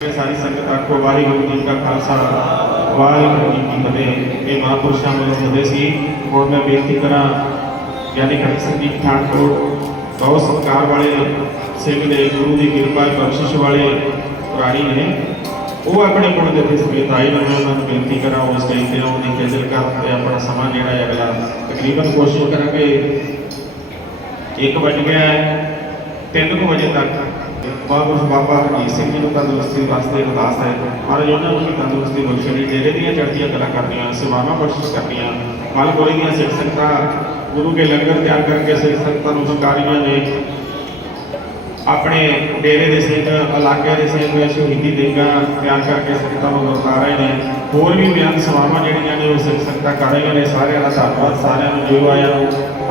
सारी संगत आखो वाहिगुरू जी का खालसा वाहिगुरू जी की फतेह। ये महापुरुषों वालों होते सी और मैं बेनती करा ज्ञानी खड़क सिंह जी पठानकोट बहुत सत्कार वाले सिंह ने गुरु की कृपा बख्शिश वाले प्राणी ने वो अपने गुण के समेत आए ने मैं उन्होंने बेनती करा उस स्टेज पर आने की खिजल कर अपना समा जोड़ा है अगला तकरीबन कोशिश करा 1 बज गया 3 बजे तक महापुरुष बाबा हरजीत सिंह जी को तंदुरुस्ती वास्ते अरदास है महाराज उन्होंने भी तंदुरुस्ती बख्शणी डेरे दी चढ़तियाँ कला करनियाँ सेवावां बख्शिश करनियाँ मल कोई दी सिख संगतां गुरु के लंगर तैयार करके सिख संगतां नूं सरकारियां ने अपने डेरे के सिंह इलाके के सिंह शहीदी देगा तैयार करके संगतां नूं वरता रहे हैं। होर भी बेअंत सेवावां जिहड़ियां ने वो सिख संगतां कर रही ने सारिਆਂ ਦਾ धन्यवाद सारिਆਂ नूं जो आया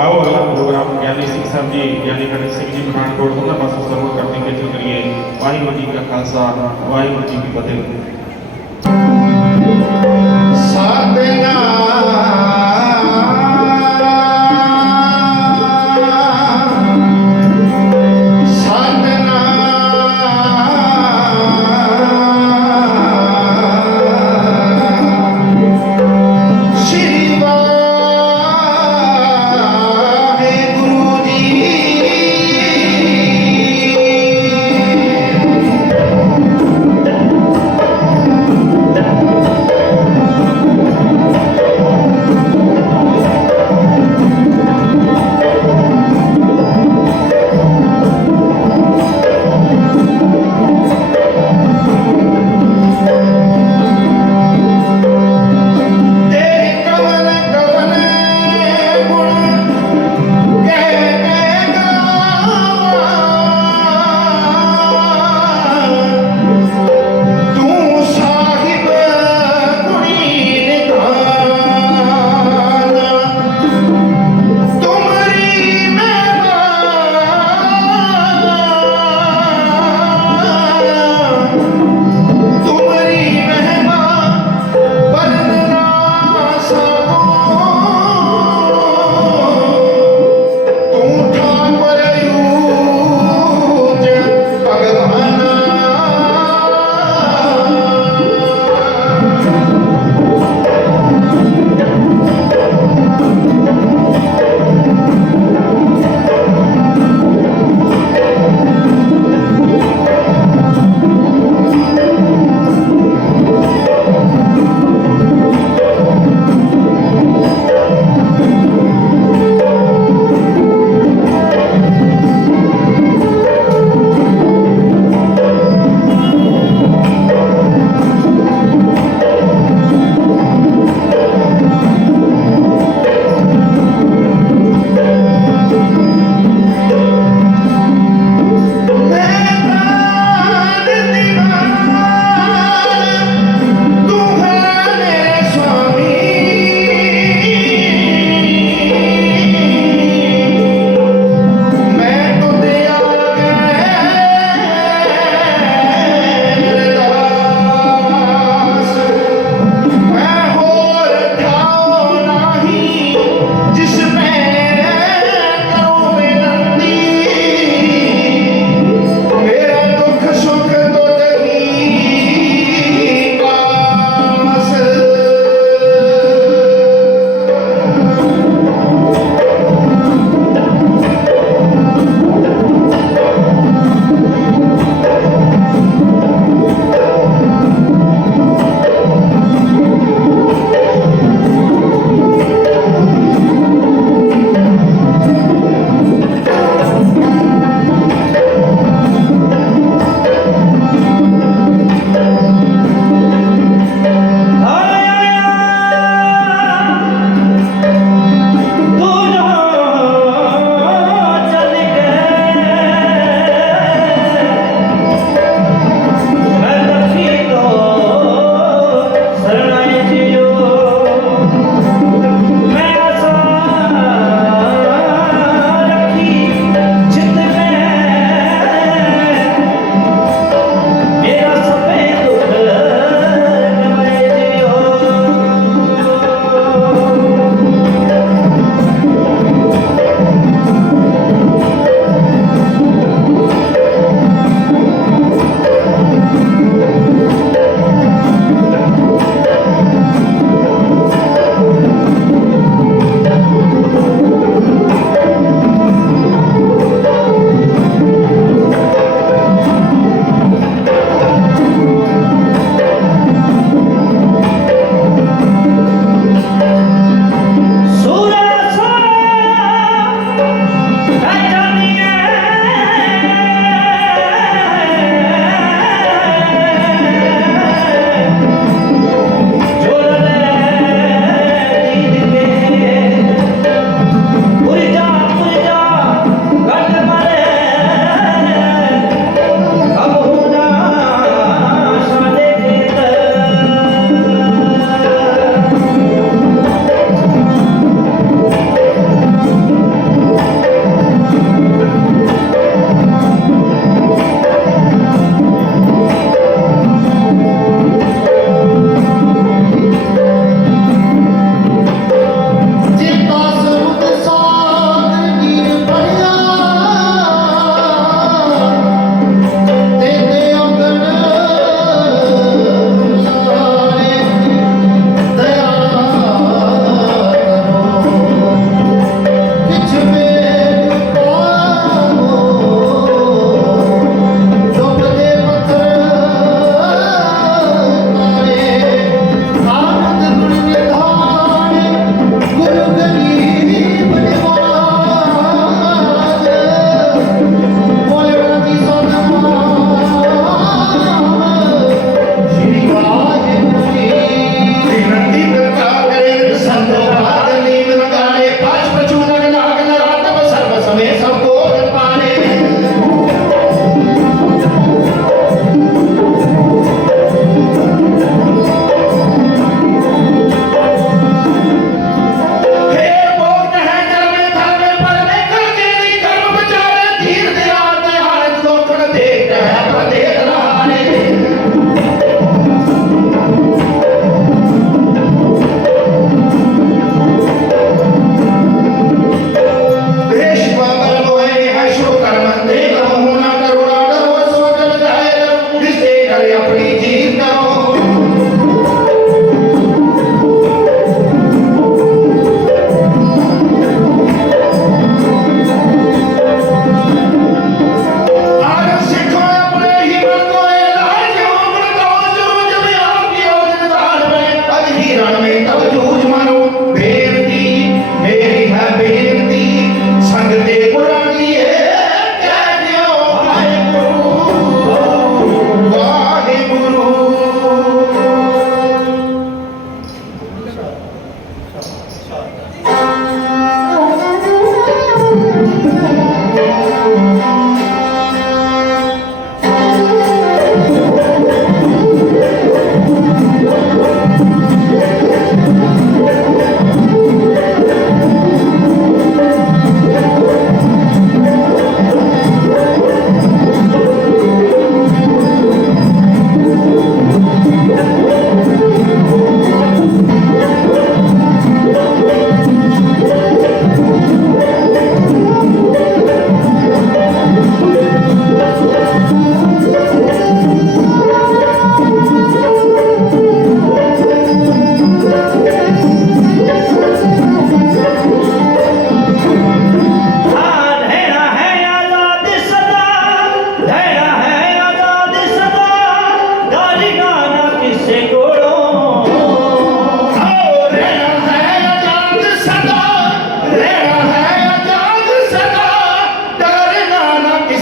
आओ अगला प्रोग्राम ज्ञानी सिंह साहब जी ज्ञानी खड़क सिंह जी पठानकोट उन्होंने पासों सर्व करने के चल करिए। वाहिगुरू जी का खालसा वाहिगुरू जी की फतेह।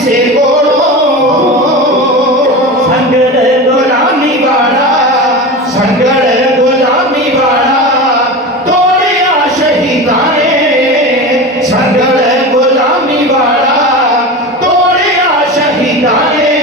ਕਿਸੇ ਕੋਲੋਂ ਸੰਗਲ ਗੁਲਾਮੀ ਵਾਲਾ ਸੰਗਲ ਗੁਲਾਮੀ ਵਾਲਾ ਤੋੜਿਆ ਸ਼ਹੀਦਾਂ ਨੇ ਸੰਗਲ ਗੁਲਾਮੀ ਵਾਲਾ ਤੋੜਿਆ ਸ਼ਹੀਦਾਂ ਨੇ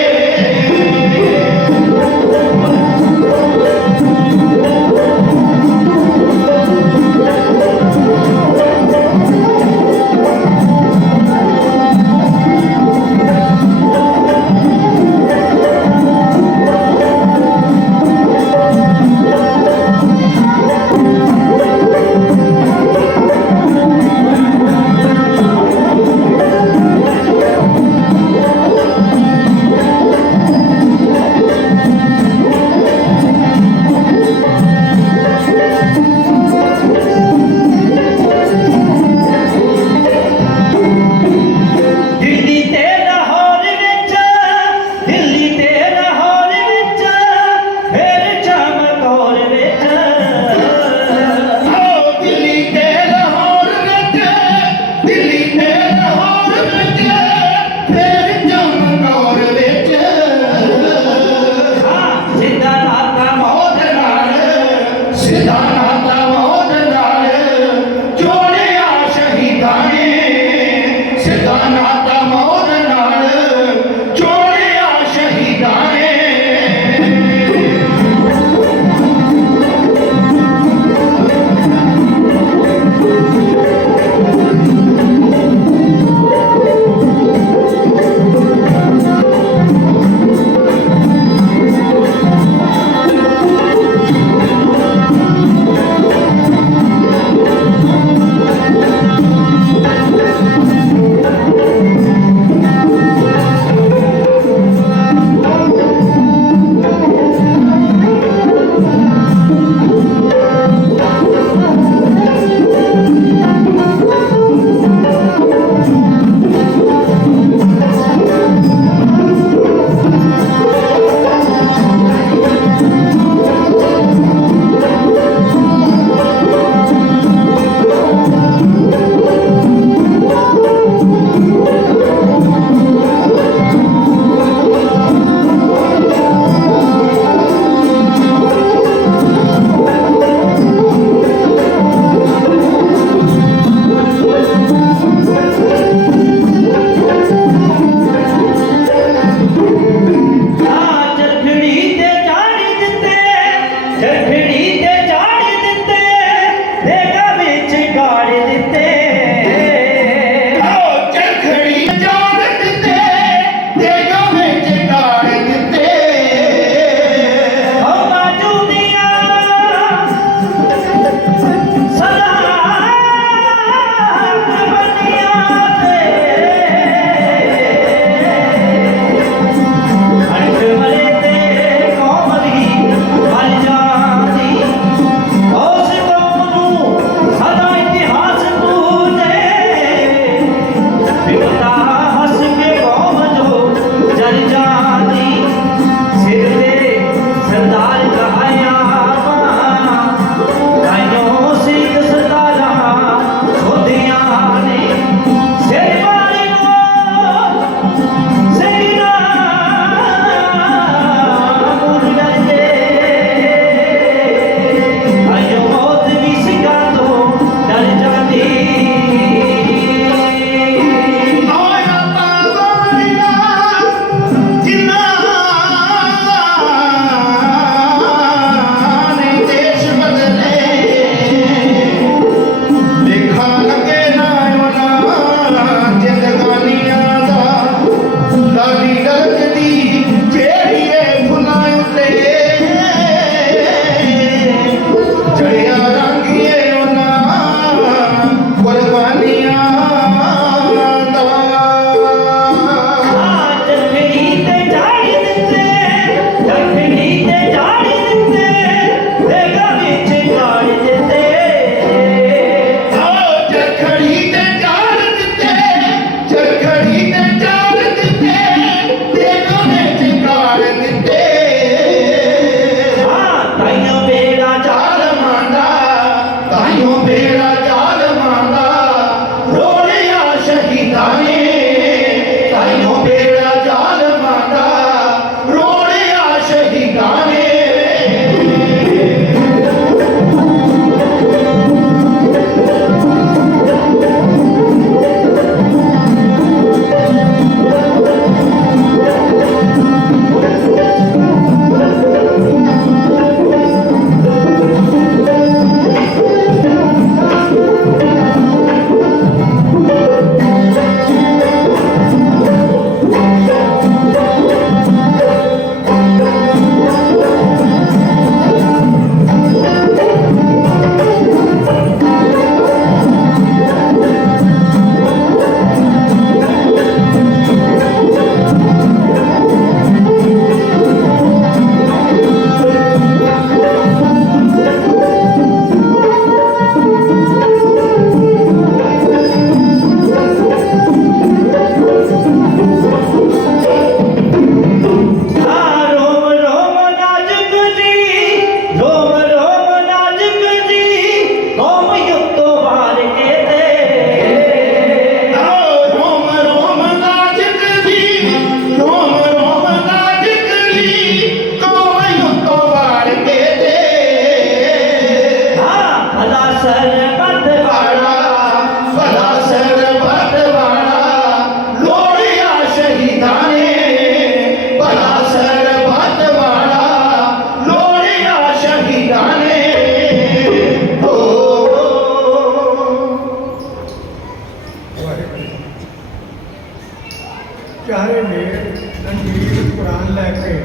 सारे वेद अंजीर कुरान लैके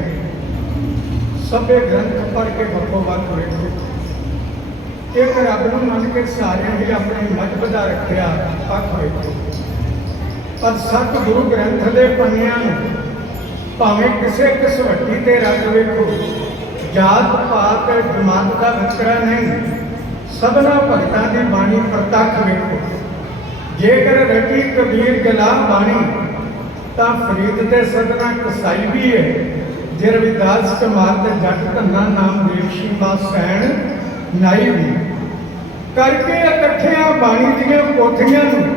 सभे ग्रंथ पढ़ के वक्ो वक् वेखो एक रब नूं मन के सारे ही अपनी मजहब दा रखिया पक्ष वेखो पर सतगुरु ग्रंथ दे पन्नियां नूं भावें किसे घसवट्टी ते रख वेखो जात पात जमात का वितकरा नहीं सबना भगतां दी बाणी प्रतख वेखो जेकर रटी कबीर गलाम बाणी तां फरीद दे सदना कसाई भी है जे रविदास कमाल ते जट धन्ना नाम देवशी दा सैन नाई भी करके इकट्ठियां बाणी दीआं पोथियां नूं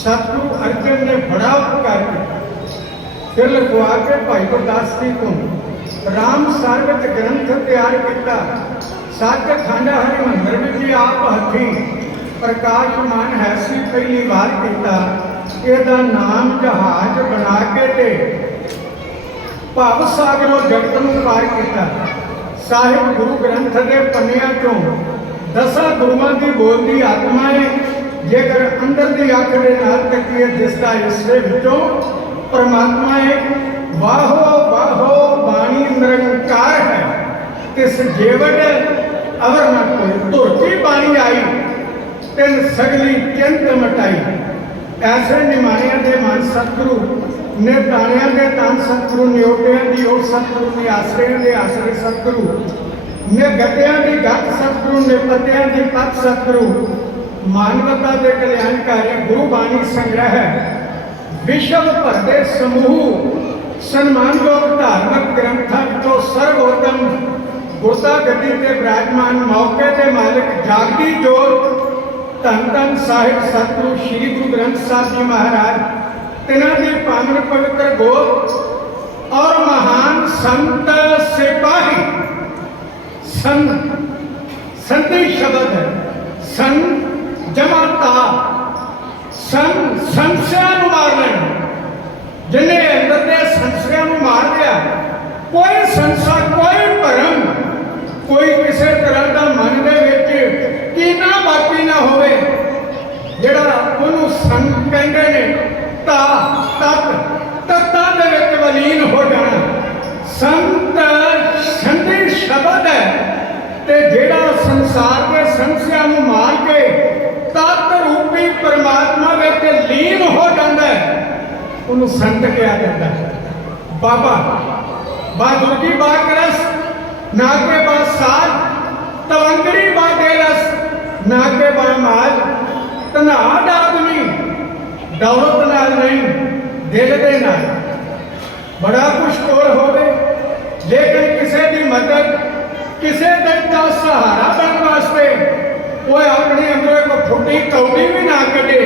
सतगुरु अर्जन ने बड़ा उपकार किया फिर लिखवा के भाई गुरदास जी को राम सारगत ग्रंथ तैयार किया सचखंड हरिमंदिर विच आप हथी प्रकाशमान है सी पहली बार किया ਇਹਦਾ नाम जहाज बना के ते भव सागरों जगत नूं पार किया साहिब गुरु ग्रंथ के पन्नियां चों 10 गुरुआं की बोलती आत्मा है जेकर अंदर की अख के नाल तकीए दिसदा हिस्से विचों परमात्मा है वाहो वाहो बाणी निरंकार है तिस जेवट अवर न कोई धुरती बाणी आई तिन सगली चिंत मटाई ऐसे निमाणिया के मन सतगुरु ने ताणिया के तन सतगुरु नियोटिया की ओर सतगुरु ने आसरिया के आसरे सतगुरु ने गतिया की गत सतगुरु ने पतिया की पत सतगुरु मानवता के कल्याणकारी गुरु बाणी संग्रह विश्व भर के समूह सन्मानयोग धार्मिक ग्रंथों तो सर्वोत्तम गुरता गति के विराजमान मौके के मालिक जागती जोत धन धन साहिब सतगुरु श्री गुरु ग्रंथ साहब जी महाराज तिन्हां दी पावन पवित्र गोद और महान संत सिपाही संति शब्द है सन जमाता संशया मार लेना जिन्हें अंदर के संशया मार दिया कोई संसा कोई भरम कोई किसी तरह का मन के कीना बाकी ना होवे जेड़ा उन्होंने सन कहते ने ता तत तत्तां दे विच वलीन हो जाना संत संति शब्द है ते जेड़ा संसार के संशया नूं मार के तत् रूपी परमात्मा विच लीन हो जाता है उन्होंने संत कहा जाता है बाबा बादुर्गी बाकरस ना के बाद साध तवंगरी बाटेरस ना के बामाज तनाड आदमी दौलत नाल नहीं दिल दे नाल बड़ा कुछ कोल होवे लेकिन किसी की मदद किसी दिन का सहारा बनने वास्ते वो अपने अंदर को फुटी कौड़ी भी ना कटे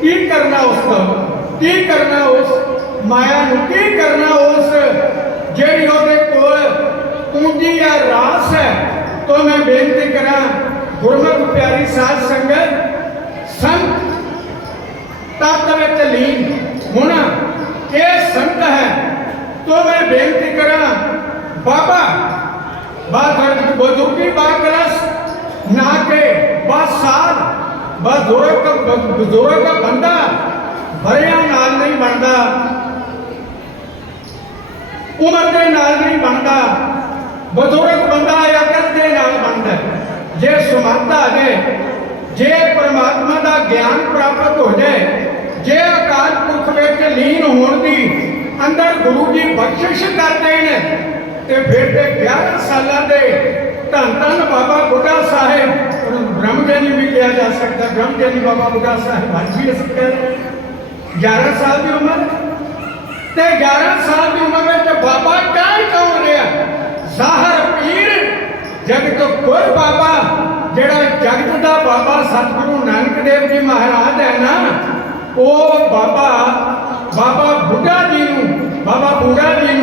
की करना उसका की करना उस माया नूं की करना उस जेड़ी ओदे कोल पूंजी या रास है तो मैं बेनती करा गुरमुख प्यारी साध संगत संत तत्व विच लीन होना ये संत है तो मैं बेनती करा बाबा बुजुर्गी बाकरस ना के बासाल बुजुर्ग का बंदा भरिया नाल नहीं बनता उम्र के नाल नहीं बनता बुजुर्ग बंदा अकल के नाल बनता जे सुमर्थ आ जाए जे परमात्मा का ज्ञान प्राप्त हो जाए जे अकाल पुरख विच लीन होने की अंदर गुरु जी बख्शिश करते हैं तो फिर 11 साल के धन धन बाबा बुढ़ा साहिब ब्रह्मगिनी भी कहा जा सकता ब्रह्मगिनी बाबा बुढ़ा साहिब आज भी सकते हैं 11 साल की उम्र ते 11 साल की उम्र में बाबा कौन रहा साहर पीर जगत तो कोई बाबा जेड़ा जगत का बाबा सतगुरु नानक देव जी महाराज है ना वो बाबा बुढ़ा जी बाबा बूढ़ा जी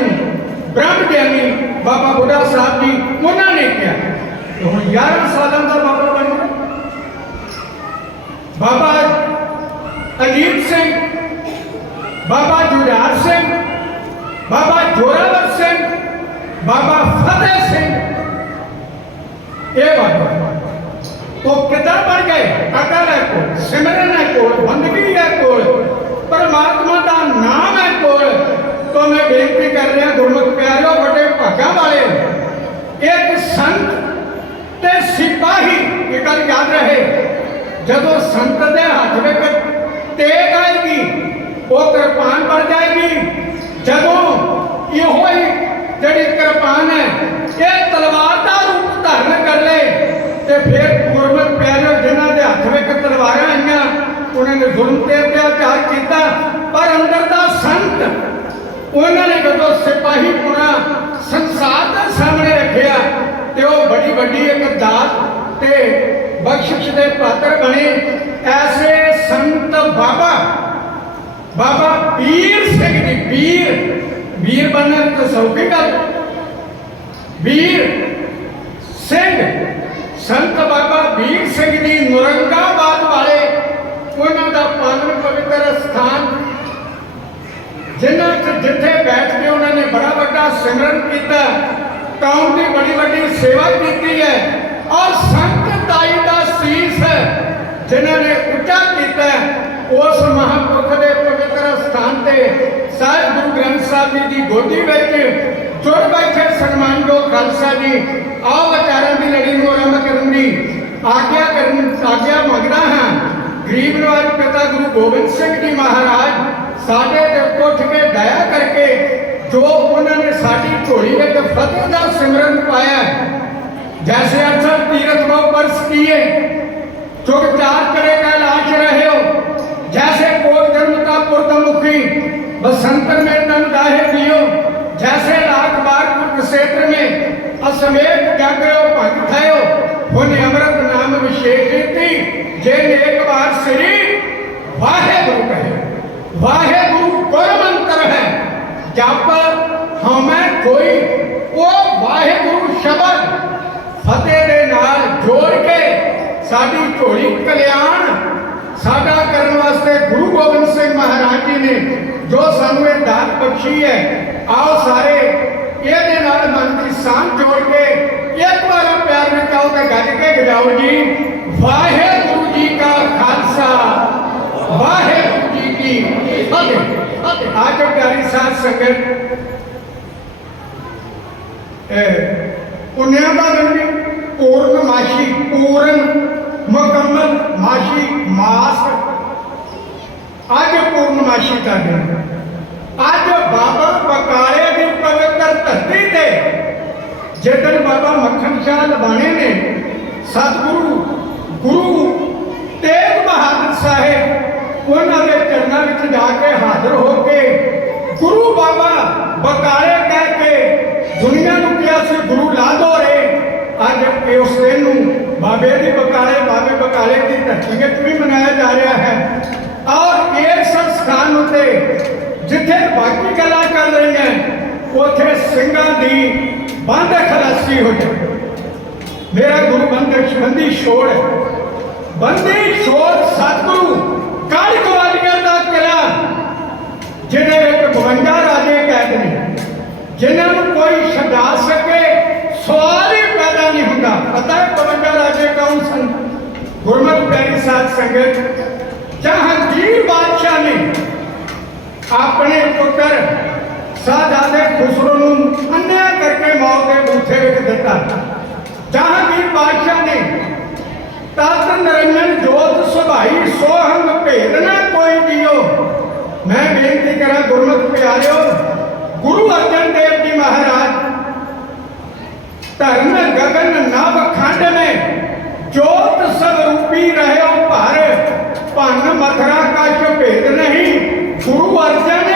ब्रह्म ज्ञानी बाबा बुढ़ा साहब जी उन्होंने किया तो हम 11 साल का बाबा बन गया बाबा अजीत सिंह बाबा जुझार सिंह बाबा जोरावर सिंह बाबा फतेह सिंह ये बाबा तो कितना बढ़ गए अकल है को सिमरन है को बंदगी है को परमात्मा का नाम है को सिपाही ये गल याद रहे जदों संत दे हाथ में तेग आएगी वो कृपान बन जाएगी। जदों यो जी कृपान है ये तलवार का रूप धारण कर ले तो फिर गुरमत प्यारे जिन्हों के हाथ में तलवार आई उन्होंने जुल्म से अत्याचार किया पर अंदर का संत उन्होंने जो सिपाही पुना संसार के सामने रखा तो वह बड़ी बड़ी एक दात ते बख्शिश के पात्र बने। ऐसे संत बाबा बाबा वीर सिंह जी वीर वीर बनने तो सौखी गल वीर सिंह संत बाबा वीर सिंह जी औरंगाबाद वाले उन्हों का पावन पवित्र स्थान जिन्हें जिथे बैठ के उन्होंने बड़ा बड़ा सिमरन किया कौम की बड़ी बड़ी सेवा की है और संत ताई का शीस जिन्होंने उच्चा किया उस महापुरख के पवित्र स्थान से साहिब गुरु ग्रंथ साहब जी की गोदी में जुड़ बैठे सन्मानयोग खालसा जी आओ विचारों की लड़ी को आरंभ करने की आज्ञा मंगता हाँ। गरीब नवाज पिता गुरु गोबिंद सिंह जी महाराज साढ़े उठ के दया करके जो उन्होंने साड़ी झोली में फतेह का सिमरन पाया जैसे अक्सर तीरथ व वर्ष किए चुग चार करे का लाच रहे हो जैसे कोट धर्म का पुरतमुखी बसंतर में तन गाहे दियो जैसे लाख बार कुरुक्षेत्र में असमेत जागो भग थयो होने अमृत नाम विशेष थी जिन एक बार श्री वाहे गुरु कहे वाहे गुरु गुरु मंत्र है जब हमें कोई वो वाहे गुरु शब्द फतेह दे नाल जोड़ के साडी झोली कल्याण साडा करने वास्ते गुरु गोबिंद सिंह महाराज जी ने जो सानू ये दात बख्शी है आओ सारे ये नाल मन की सांझ जोड़ के एक बार प्यार में कहो तो गज के गजाओ जी वाहे गुरु जी का खालसा वाहे गुरु जी की फतेह। आज प्यारी साध संगत पुण्य का दिन भी पूर्णमासी पूर्ण मुकम्मल मासी मास आज पूर्णमासी का दिन आज बाबा बकाले की पवित्र धरती से जिदन बाबा मक्खन शाह लबाने ने सतगुरु गुरु तेग बहादुर साहेब उन्होंने चरणों में जाके हाजिर होके गुरु बाबा बकाले कह के दुनिया को क्या से गुरु ला दो रे आज उस दिन बाबे की बाबे बकाले की धरती भी मनाया जा रहा है और इस स्थान उत्ते जिथे बाकी गल्लां कर रही हैं उथे सिंघां दी बंद खलासी हो जाए। मेरा गुरु बंदी छोड़ है बंदी छोड़ सतगुरु काली ग्वालियर का किला जिन्हें एक 52 राजे कैद ने जिन्हें कोई छड़ा सके सवाल ही पैदा नहीं होता। पता है 52 राजे कौन सन? गुरमत प्यारी साध संगत जहांगीर बादशाह ने अपने पुत्र शाहजादे खुसरो अन्याय करके मौत के बूथे विच दिता। जहांगीर बादशाह ने तत निरंजन जोत सुभाई सोहंग भेद न कोई दियो। मैं बेनती करा गुरमत प्यारियो गुरु अर्जन देव जी महाराज धर्म गगन नव खंड में जोत स्वरूपी रहे भर भन मथुरा का जो भेद नहीं। गुरु अर्जन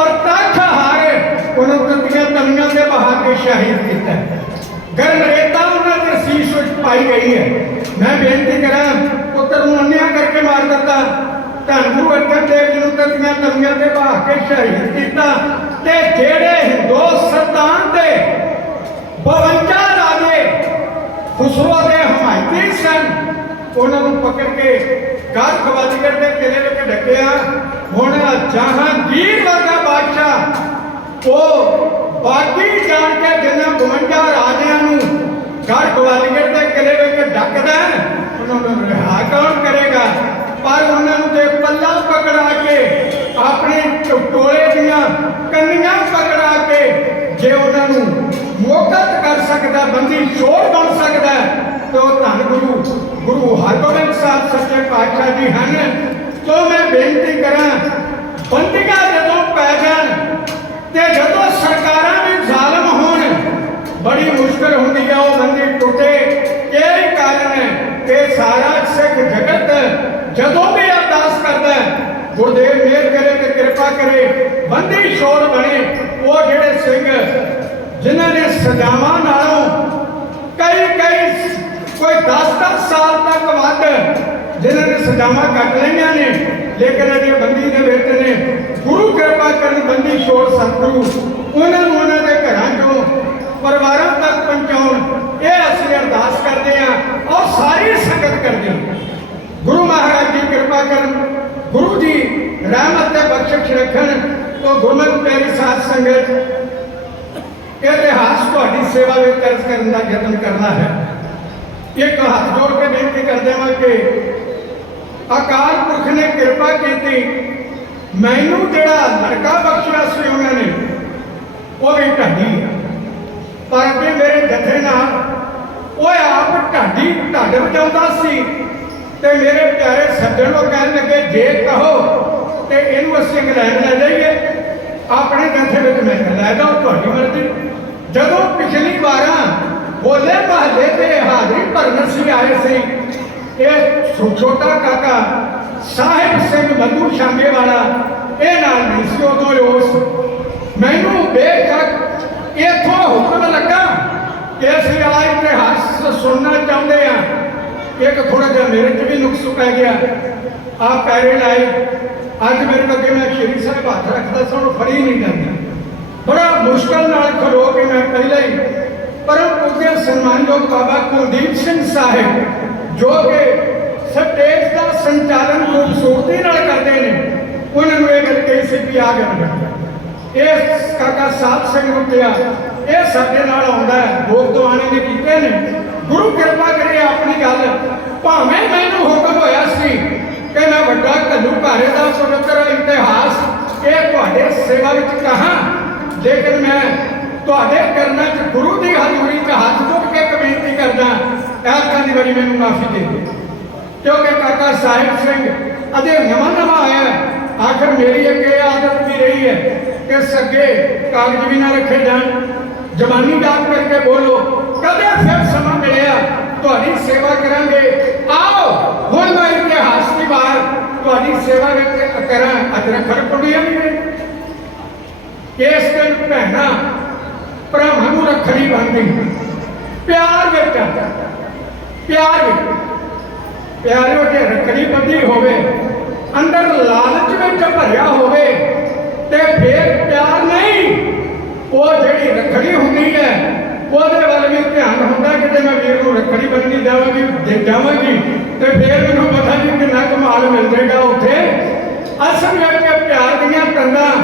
और तख हारे उन्होंने तमियां से बहा के शहीद किया। गरनरेता उन्होंने शीश पाई गई है। मैं बेनती करा पुत्र अन्याय करके मार दिता। धन गुरु अर्जन देव जी तमियां से बहा के शहीद किया। जेड़े हिंदुस्तान के 52 राजे खुसरो के हमायती सन उन्होंने पकड़ के गढ़ ग्वालियर के किले में ढकिया। हुण जहांगीर वर्गा बादशाह वो बाकी जान के जिन्हें 52 राजियां गढ़ ग्वालियर के किले में ढकदा उन्होंने रिहा कौन करेगा? पर उन्होंने पल्ला पकड़ा के अपने टोले दियां कन्नियां पकड़ा के जे उन्होंने मोकत कर सकता बंदी चोर बन सकता तो धन गुरु हरगोबिंद साहब सच्चे पातशाह जी हैं। तो मैं बेनती करा बंदियां जदों पै जान ते जदों सरकारां भी ज़ालम होण बड़ी मुश्किल होंदी है वो बंदी टुटे। यही कारण है कि सारा सिख जगत जदों भी अरदास करता है गुरुदेव मेहर करे ते कृपा करे बंदी छोड़ बने। वो जिहड़े सिंह जिन्होंने सजावां नालों कई कोई 10 साल तक वध जिन्होंने सजावां कट लईआं ने लेकिन अजे बंदी दे विच ने गुरु कृपा करन बंदी छोड़ सतगुरु उन्होंने के घरां चों परिवारों तक पहुँचाउण ये असीं अरदास करते हैं और सारी संगत करते हैं। गुरु महाराज जी कृपा करन गुरु जी रहमत ते बख्शिश रखन। तो गुरमत प्यारी साध संगत इतिहास तुहाडी सेवा में दर्ज करने का यत्न करना है। एक हाथ जोड़ के बेनती कर देवां कि अकाल पुरख ने कृपा की मैनू जिहड़ा लड़का बख्शिया सी उन्होंने वो भी ढाडी पर अगे मेरे जथे नाल वो आप ढाडी ढाड बजाउंदा सी ते मेरे प्यारे सज्जन लोग कहन लगे जे कहो तो इनू असीं इंग्लैंड ले जाइए अपने जथे में मैं लै जाओ तुहाडी मर्जी। जदों पिछली बार होले महल्ले से हाजरी भरन सी आए थे ये छोटा काका साहिब सिंह मधु शांगे वाला ये नाल नहीं सी उदों उस मैनू बेशक इथों हुक्म लगा कि असीं आ इतिहास सुनना चाहते हैं। एक थोड़ा जहा मेरे च भी नुक्स पै गया आप पैरे लाए अज मेरे अगे मैं श्री साहब हाथ रखता सा फड़ी नहीं जाती बड़ा मुश्किल नाल खलो के मैं पहले ही परम पूज्य सम्मानयोग बाबा कुलदीप सिंह साहिब जो कि स्टेज का संचालन खूबसूरती नाल करते हैं उन्होंने ये गल कही सी भी आ गया ये काका साध सिंह रुपया ये साडे नाल आउंदा है लोग तो आने ने कीते ने गुरु कृपा करे अपनी गल भावें मैनू हुक्म होया सी कि मैं वड्डा घल्लूघारे दा पवित्र इतिहास ये तुहाडे सेवा विच कहां लेकिन मैं तुहाडे करना च गुरु की हजूरी च हाथ जोड़ के बेनती करदा ऐसा की बड़ी मैनू माफी दे दे क्योंकि काका साहिब सिंह अजे नवा आया आखिर मेरी अगे आदत भी रही है कि सगे कागज भी ना रखे जान जवानी याद करके बोलो कदे फिर समा मिलिया तुहाडी सेवा करांगे आओ हुण मैं इतिहास की बार तुहाडी सेवा करा अज रखड़ पुड़िया इस दिन भैना भरावां नूं रखड़ी बनदी प्यार विच प्यार जे रखड़ी बंधी होवे अंदर लालच विच भरिया होवे ते फिर प्यार नहीं वो जिहड़ी रखड़ी हुंदी है ਉਹਦੇ ਵੱਲ भी ध्यान ਹੁੰਦਾ कि जे मैं वीर नूं रखड़ी बन्नी जावांगी ते फिर मैनूं पता नहीं कितना कमाल मिल जाएगा उत्थे। असल में प्यार दीयां तंदां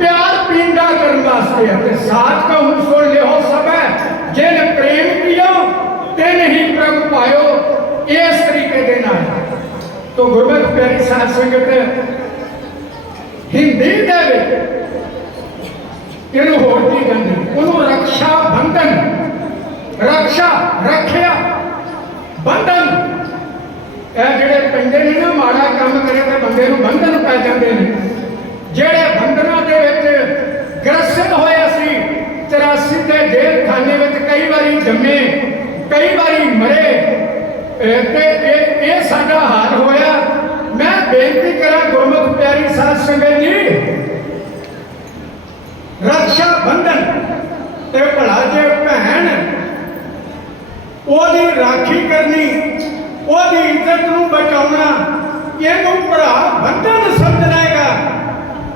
प्यार पींदा करन वास्ते है ते साथ का हुण सुन लियो सब है जिन प्रेम कियो ते नहीं प्रभु पायो इस तरीके दे नाल। तो गुरमत प्यारी साध संगत हिंदी दे विच ਇਹਨੂੰ ਹੋਰ ਕੀ ਕਹਿੰਦੇ ਉਹਨੂੰ रक्षा बंधन रक्षा रखिया बंधन ਇਹ ਜਿਹੜੇ ਪੈਂਦੇ ਨੇ ਨਾ ਮਾੜਾ ਕੰਮ ਕਰੇ ਤੇ ਬੰਦੇ ਨੂੰ ਬੰਧਨ ਪੈ ਜਾਂਦੇ ਨੇ ਜਿਹੜੇ ਬੰਧਨਾਂ ਦੇ ਵਿੱਚ ਗ੍ਰਸਤ ਹੋਇਆ ਸੀ 84 ਦੇ ਜੇਲ੍ਹ ਖਾਨੇ ਵਿੱਚ ਕਈ ਵਾਰੀ ਜੰਮੇ ਕਈ ਵਾਰੀ ਮਰੇ ਤੇ ਇਹ ਸਾਡਾ ਹਾਲ ਹੋਇਆ। ਮੈਂ ਬੇਨਤੀ ਕਰਾਂ ਗੁਰਮੁਖ ਪਿਆਰੀ ਸਾਧ ਸੰਗਤ ਜੀ रक्षा बंधन ते भला जे भैन ओदी राखी करनी ओदी इज्जत नूं बचाउणा इहनूं भरा बंधन समझणागा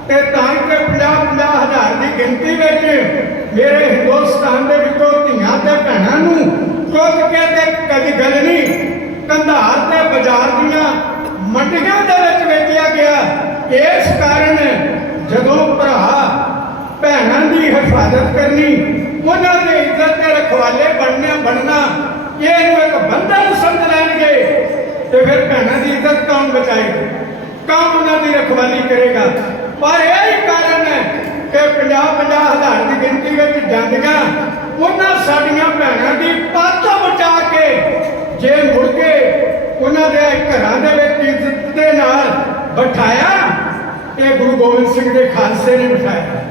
ते तां कि 50-50 हज़ार की गिनती विच मेरे हिंदुस्तान दे विचों धीआं ते भैणां नूं चुक के ते कदी गल नहीं कंधार ते बाजार दीआं मंडियां दे विच वेचिया गया। इस कारण जदों भरा भैनों की हिफाजत करनी उन्होंने इज्जत के रखवाले बनना ये एक बंधन समझ लेंगे तो फिर भैनों की इज्जत कौन बचाएगा कौन उन्होंने रखवाली करेगा। पर यही कारण है कि 50-50 हज़ार की गिनती में जांदियां उन्होंने साड़ियां भैनों की पत बचा के जे मुड़ के उन्होंने घरां दे विच इज्जत दे नाल बिठाया, ये गुरु गोबिंद सिंह के खालसे ने बिठाया।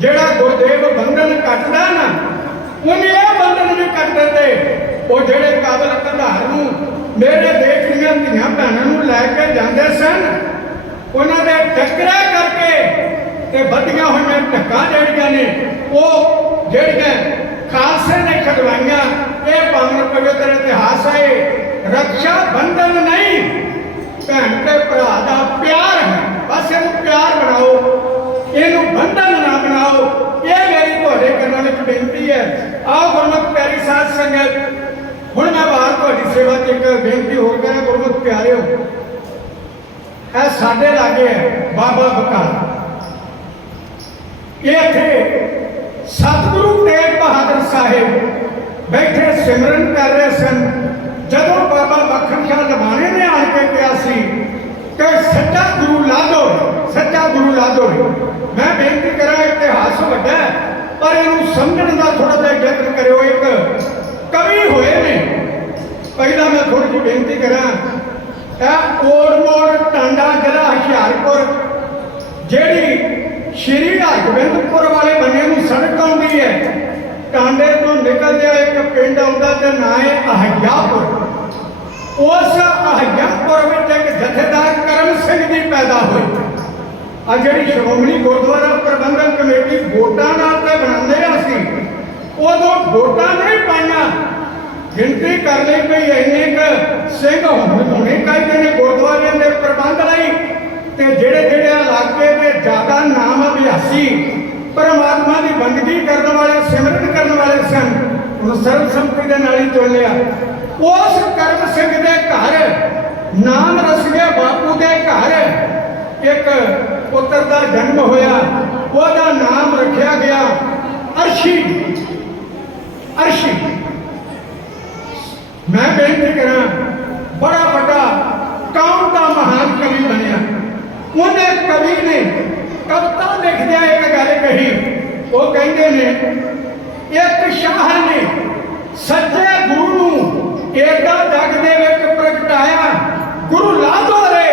जेड़ा गुरदेव बंधन कटदा ना, उन्हें यह बंधन भी कट देते। वो जेड़े काबल कंधार नूं मेरे देश दीआं धीआं भैणां नूं लैके जांदे सन, उन्होंने टकरा करके ते बदियां होईयां ढक्कां जेड़ियां ने वो जेड़ियां खालसे ने छडवाइयां। ये पावन पवित्र इतिहास है। रक्षा बंधन नहीं, भैन ते भरा दा प्यार है। बस इहनूं प्यार बनाओ, इहनूं बंधन ना बनाओ। ये मेरी तुहाडे करना विच बेनती है। आओ गुरमुख प्यारी साध संगत, हुण मैं बाहर तुहाडी सेवा च एक बेनती होर कਰਾਂ। गुरमुख प्यारिओ, ਇਹ ਸਾਡੇ ਲਾਗੇ ਹੈ ਬਾਬਾ ਬਕਾਲਾ। ਇਹ ਇੱਥੇ ਸਤਿਗੁਰੂ ਤੇਗ ਬਹਾਦਰ ਸਾਹਿਬ ਬੈਠੇ ਸਿਮਰਨ ਕਰ ਰਹੇ ਸਨ। ਜਦੋਂ ਬਾਬਾ ਮੱਖਣ ਸ਼ਾਹ ਲਵਾਣੇ ਨੇ ਆਣ ਕੇ ਕਿਹਾ ਸੀ ਕਿ ਸੱਚਾ ਗੁਰੂ ਲਾ ਦਿਓ, ਸੱਚਾ ਗੁਰੂ ਲਾ ਦਿਓ। ਮੈਂ ਬੇਨਤੀ ਕਰਾਂ, ਇਤਿਹਾਸ ਵੱਡਾ ਹੈ ਪਰ ਇਹਨੂੰ ਸਮਝਣ ਦਾ ਥੋੜਾ ਜਿਹਾ ਯਤਨ ਕਰਿਓ। ਇੱਕ ਕਵੀ ਹੋਏ ਨੇ, ਪਹਿਲਾਂ ਮੈਂ ਥੋੜੀ ਜਿਹੀ ਬੇਨਤੀ ਕਰਾਂ। कोट मोड़ टांडा जिला हुशियारपुर, ਜਿਹੜੀ श्री हरगोबिंदपुर वाले बने ਨੂੰ सड़क आउंदी है, टांडे तो निकलदे एक पिंड आउंदा ते नां है अहयापुर। उस अहयापुर विच एक जथेदार करम सिंह दी पैदा हुई। आ ਜਿਹੜੀ श्रोमणी गुरुद्वारा प्रबंधक कमेटी वोटां नाल ते बनांदे आ सी, उदों वोटां नहीं पाईआं, गिनती कर ली भी इन्ने क सिंह होने चाहिए ने गुरुद्वारे के प्रबंध लई। ते जेड़े जेड़े इलाके के ज्यादा नाम अभ्यासी परमात्मा की बंदगी करने वाले, सिमरन करने वाले सन, उन्हें सर्वसम्मति के नाल ही चुन लिया। उस करम सिंह के घर नाम रस गया, बापू के घर एक पुत्र का जन्म होया, वह नाम रखा गया अर्शी। अर्शी मैं बेनती करा, बड़ा बड़ा कौम का महान कवि बनया। उन्हें कवि ने कविता लिखदिया एक गल कही, वो कहते ने एक शाह ने सच्चे गुरु नूं एदा जग दे विच प्रगटाया। गुरु लादो रे,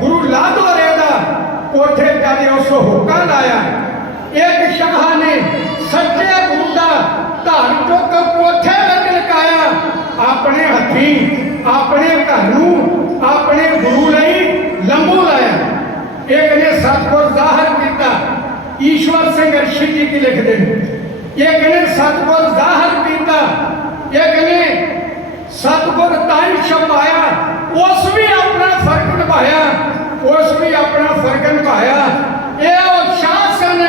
गुरु लादो रे दा कोठे जाके उस होका लाया। एक शाह ने सच्चे गुरु दा धन चुक कोठे विच लकाया। अपने हथी अपने घर नूं अपने गुरु लई लंबू लाया। एक ने सतगुर जाहिर किया, ईश्वर सिंह अर्शी जी की लिखते हैं। एक ने सतगुर जाहिर किया, एक ने सतगुर ताई छपाया। उस भी अपना फर्क निभाया, उस भी अपना फर्क निभाया। ये शाह सन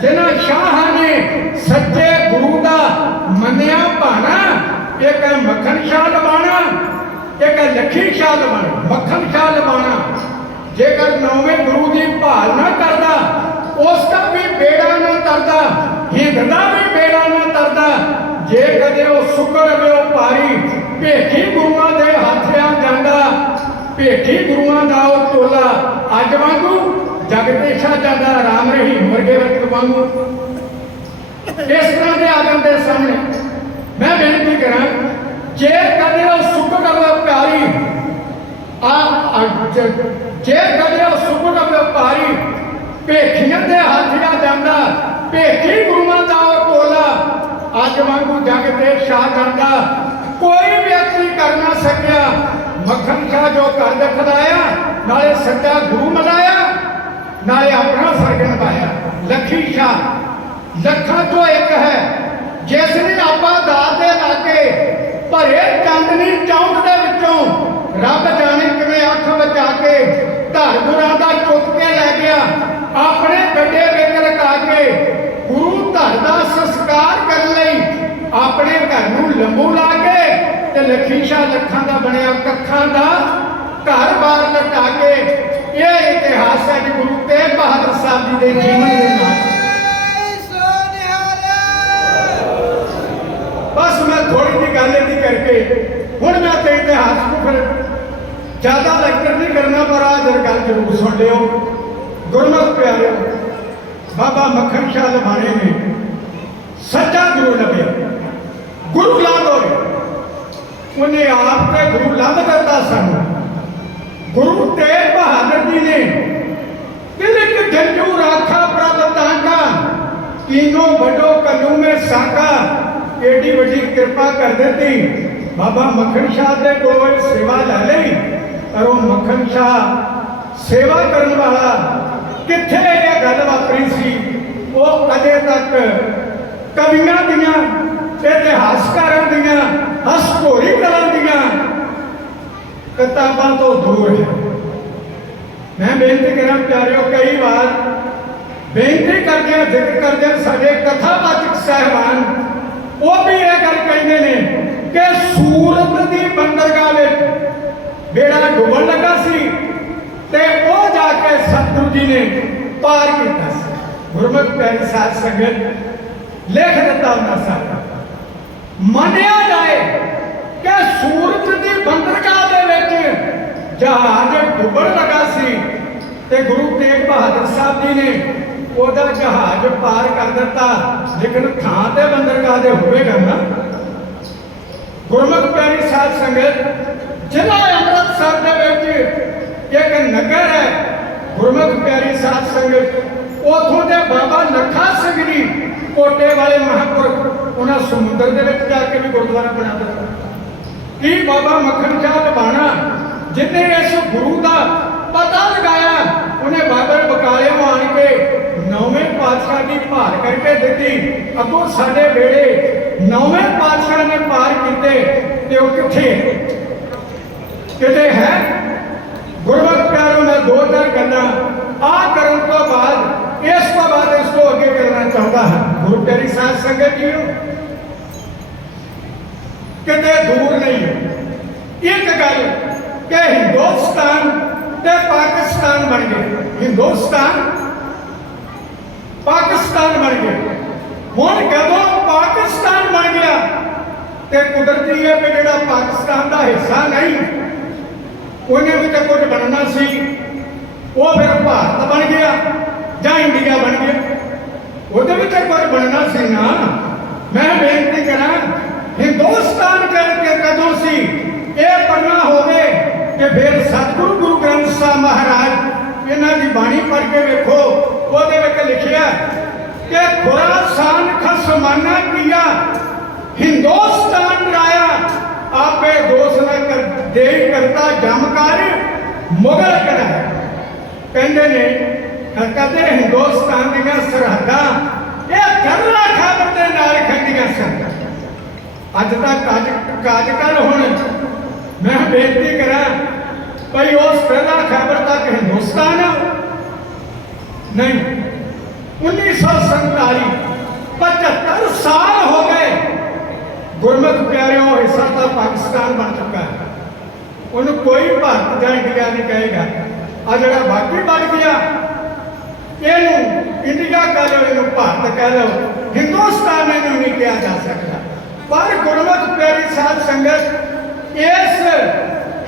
जिन्हां शाह ने सच्चे गुरु का मनिया भाना। एक है मक्खन शाह लवाना, एक है लखी शाह लवाना। मक्खन शाह लवाना जेकर नौवें गुरु की भाल ना करता, उसका भी बेड़ा ना तरदा, हिंद का भी बेड़ा ना तरदा। जे कदे वो सुकर व्यापारी भेखी गुरुआं दे हथ आ जांदा, भेखी गुरुआं दा वो टोला अज वांगू जगदेशा जांदा राम रहीम वर्गे वक्त वांगू इस तरह के आ जाते सामने। मैं बेनती करा, जे कदे वो सुकर व्यापारी जे कदे वो सुकर व्यापारी भेखियां दे हथ आ जांदा, भेखी गुरुआं दा वो टोला अज वांगू जग ते छा जांदा। कोई व्यक्ति कर ना सकिया। मक्खन शाह जो कर दिखलाया, नाले सच्चा गुरु मनाया, नाले अपना फर्क निभाया। लखी शाह लखा तो एक है, जिसने आपा दाते लाके भरे चांदनी चौंक दे विचों रब जाने किवें अख बचा के धर गुरां दा चुक के लै गया। अपने गड्डे विच लगा के गुरु धर दा संस्कार करने लई अपने घर नूं लंबू ला के ते लखी शाह लखां दा बनिया कखां दा घर बार लटा के। यह इतिहास है कि गुरु तेग बहादुर साहब जी के जीवन के नाल। बस मैं थोड़ी जी गल इतनी करके हुण मैं तो इतिहास को फिर ज्यादा लेक्चर नहीं करना, पर आज गल जरूर सुन लियो। गुरमुख प्यारे, बाबा मक्खन शाह लवाने ने सच्चा गुरु लभ्या। गुरु ला दो, उन्हें आपके गुरु लभ दिता सन। गुरु तेग बहादुर जी ने तिलक जंजू राखा प्रभ तांगा, तीनों बड़ो कलू में साका, एडी बड़ी कृपा कर देती। बाबा मखन शाह के कोल सेवा लै ली, और वो मखन शाह सेवा करने वाला किथे ये गल वापरी सी, वो अजे तक कवियां दियां, इतिहासकारां दियां, हसकोरी कलां दियां किताबां तो दूर है। मैं बेनती करा प्यारियों, कई बार बेनती करते हैं, जिक्र करते हैं, साडे कथावाचक साहिबान वो भी यह गल कहते हैं कि सूरत की बंदरगाह में बेड़ा डुबन लगा सी ते वो जाके सतगुरु जी ने पार किया। गुरमुख प्यारी साध संगत लिख दिता उन्हें सारा। मनिया जाए कि सूरत की बंदरगाह दे विच जहाज डुबन लगा सी ते गुरु तेग बहादुर साहब जी ने ओदा जहाज पार कर दिता, लेकिन थां ते बंदरगाह दे होवेगा ना। गुरमुख प्यारी साध संगत जिला अमृतसर दे विच एक नगर है, गुरमुख प्यारी साध संगत उथों दे बाबा लखा सिंह जी कोटे वाले महापुरख उन्हें समुद्र दे विच जाके भी गुरुद्वारा बना दिता। कि बाबा मखन शाह लबाना जिन्हें इस गुरु का पता लगाया, उन्हें बाबर बकाले आन के 9वें पातशाह की भाल करके दी। अगों साडे बेड़े 9वें पातशाह ने पार किते ते वो किथे है। गुरमुख प्यारों में 2-4 गल्लां आ करन तो बाद इसको आगे करना चाहता है। गुरु प्यारी साध संगत जी किते दूर नहीं है। एक गल कि हिंदुस्तान ते पाकिस्तान बन गए, हिंदुस्तान पाकिस्तान बन गए। हुण कदों पाकिस्तान बन गया ते कुदरती है कि जिहड़ा पाकिस्तान का हिस्सा नहीं उन्हें भी तो कुछ बनना सी, वो फिर भारत बन गया या इंडिया बन गया, वो भी तो कुछ बनना सी ना। मैं बेनती करा हिंदुस्तान करके कदों सी ये बनना हो गए कि फिर सतगुरु गुरु ग्रंथ साहब महाराज इन्हों की बाणी पढ़ के वेखो, वो लिखिया कि खुरासान खसमाना किया हिंदुस्तान राया, आपे दोष न कर दे करता जमकार मुगल कराया। कहते ने कहते हिंदुस्तान दियां सरहदां ये करला खैबर दे नाल खंडियां सन। अज तक काजकल हुण मैं बेनती करा भाई उस करला खैबर तक हिंदुस्तान नहीं। 1947 75 साल हो गए गुरमुख प्यारियों, हिस्सा तो पाकिस्तान बन चुका है। उन्हें कोई भारत या इंडिया नहीं कहेगा। आ जरा बाकी बन गया इनू इंडिया कह लो, इनू भारत कह लो, हिंदुस्तान इनू नहीं कहा जा सकता। पर गुरमुख प्यारी साध संगत इस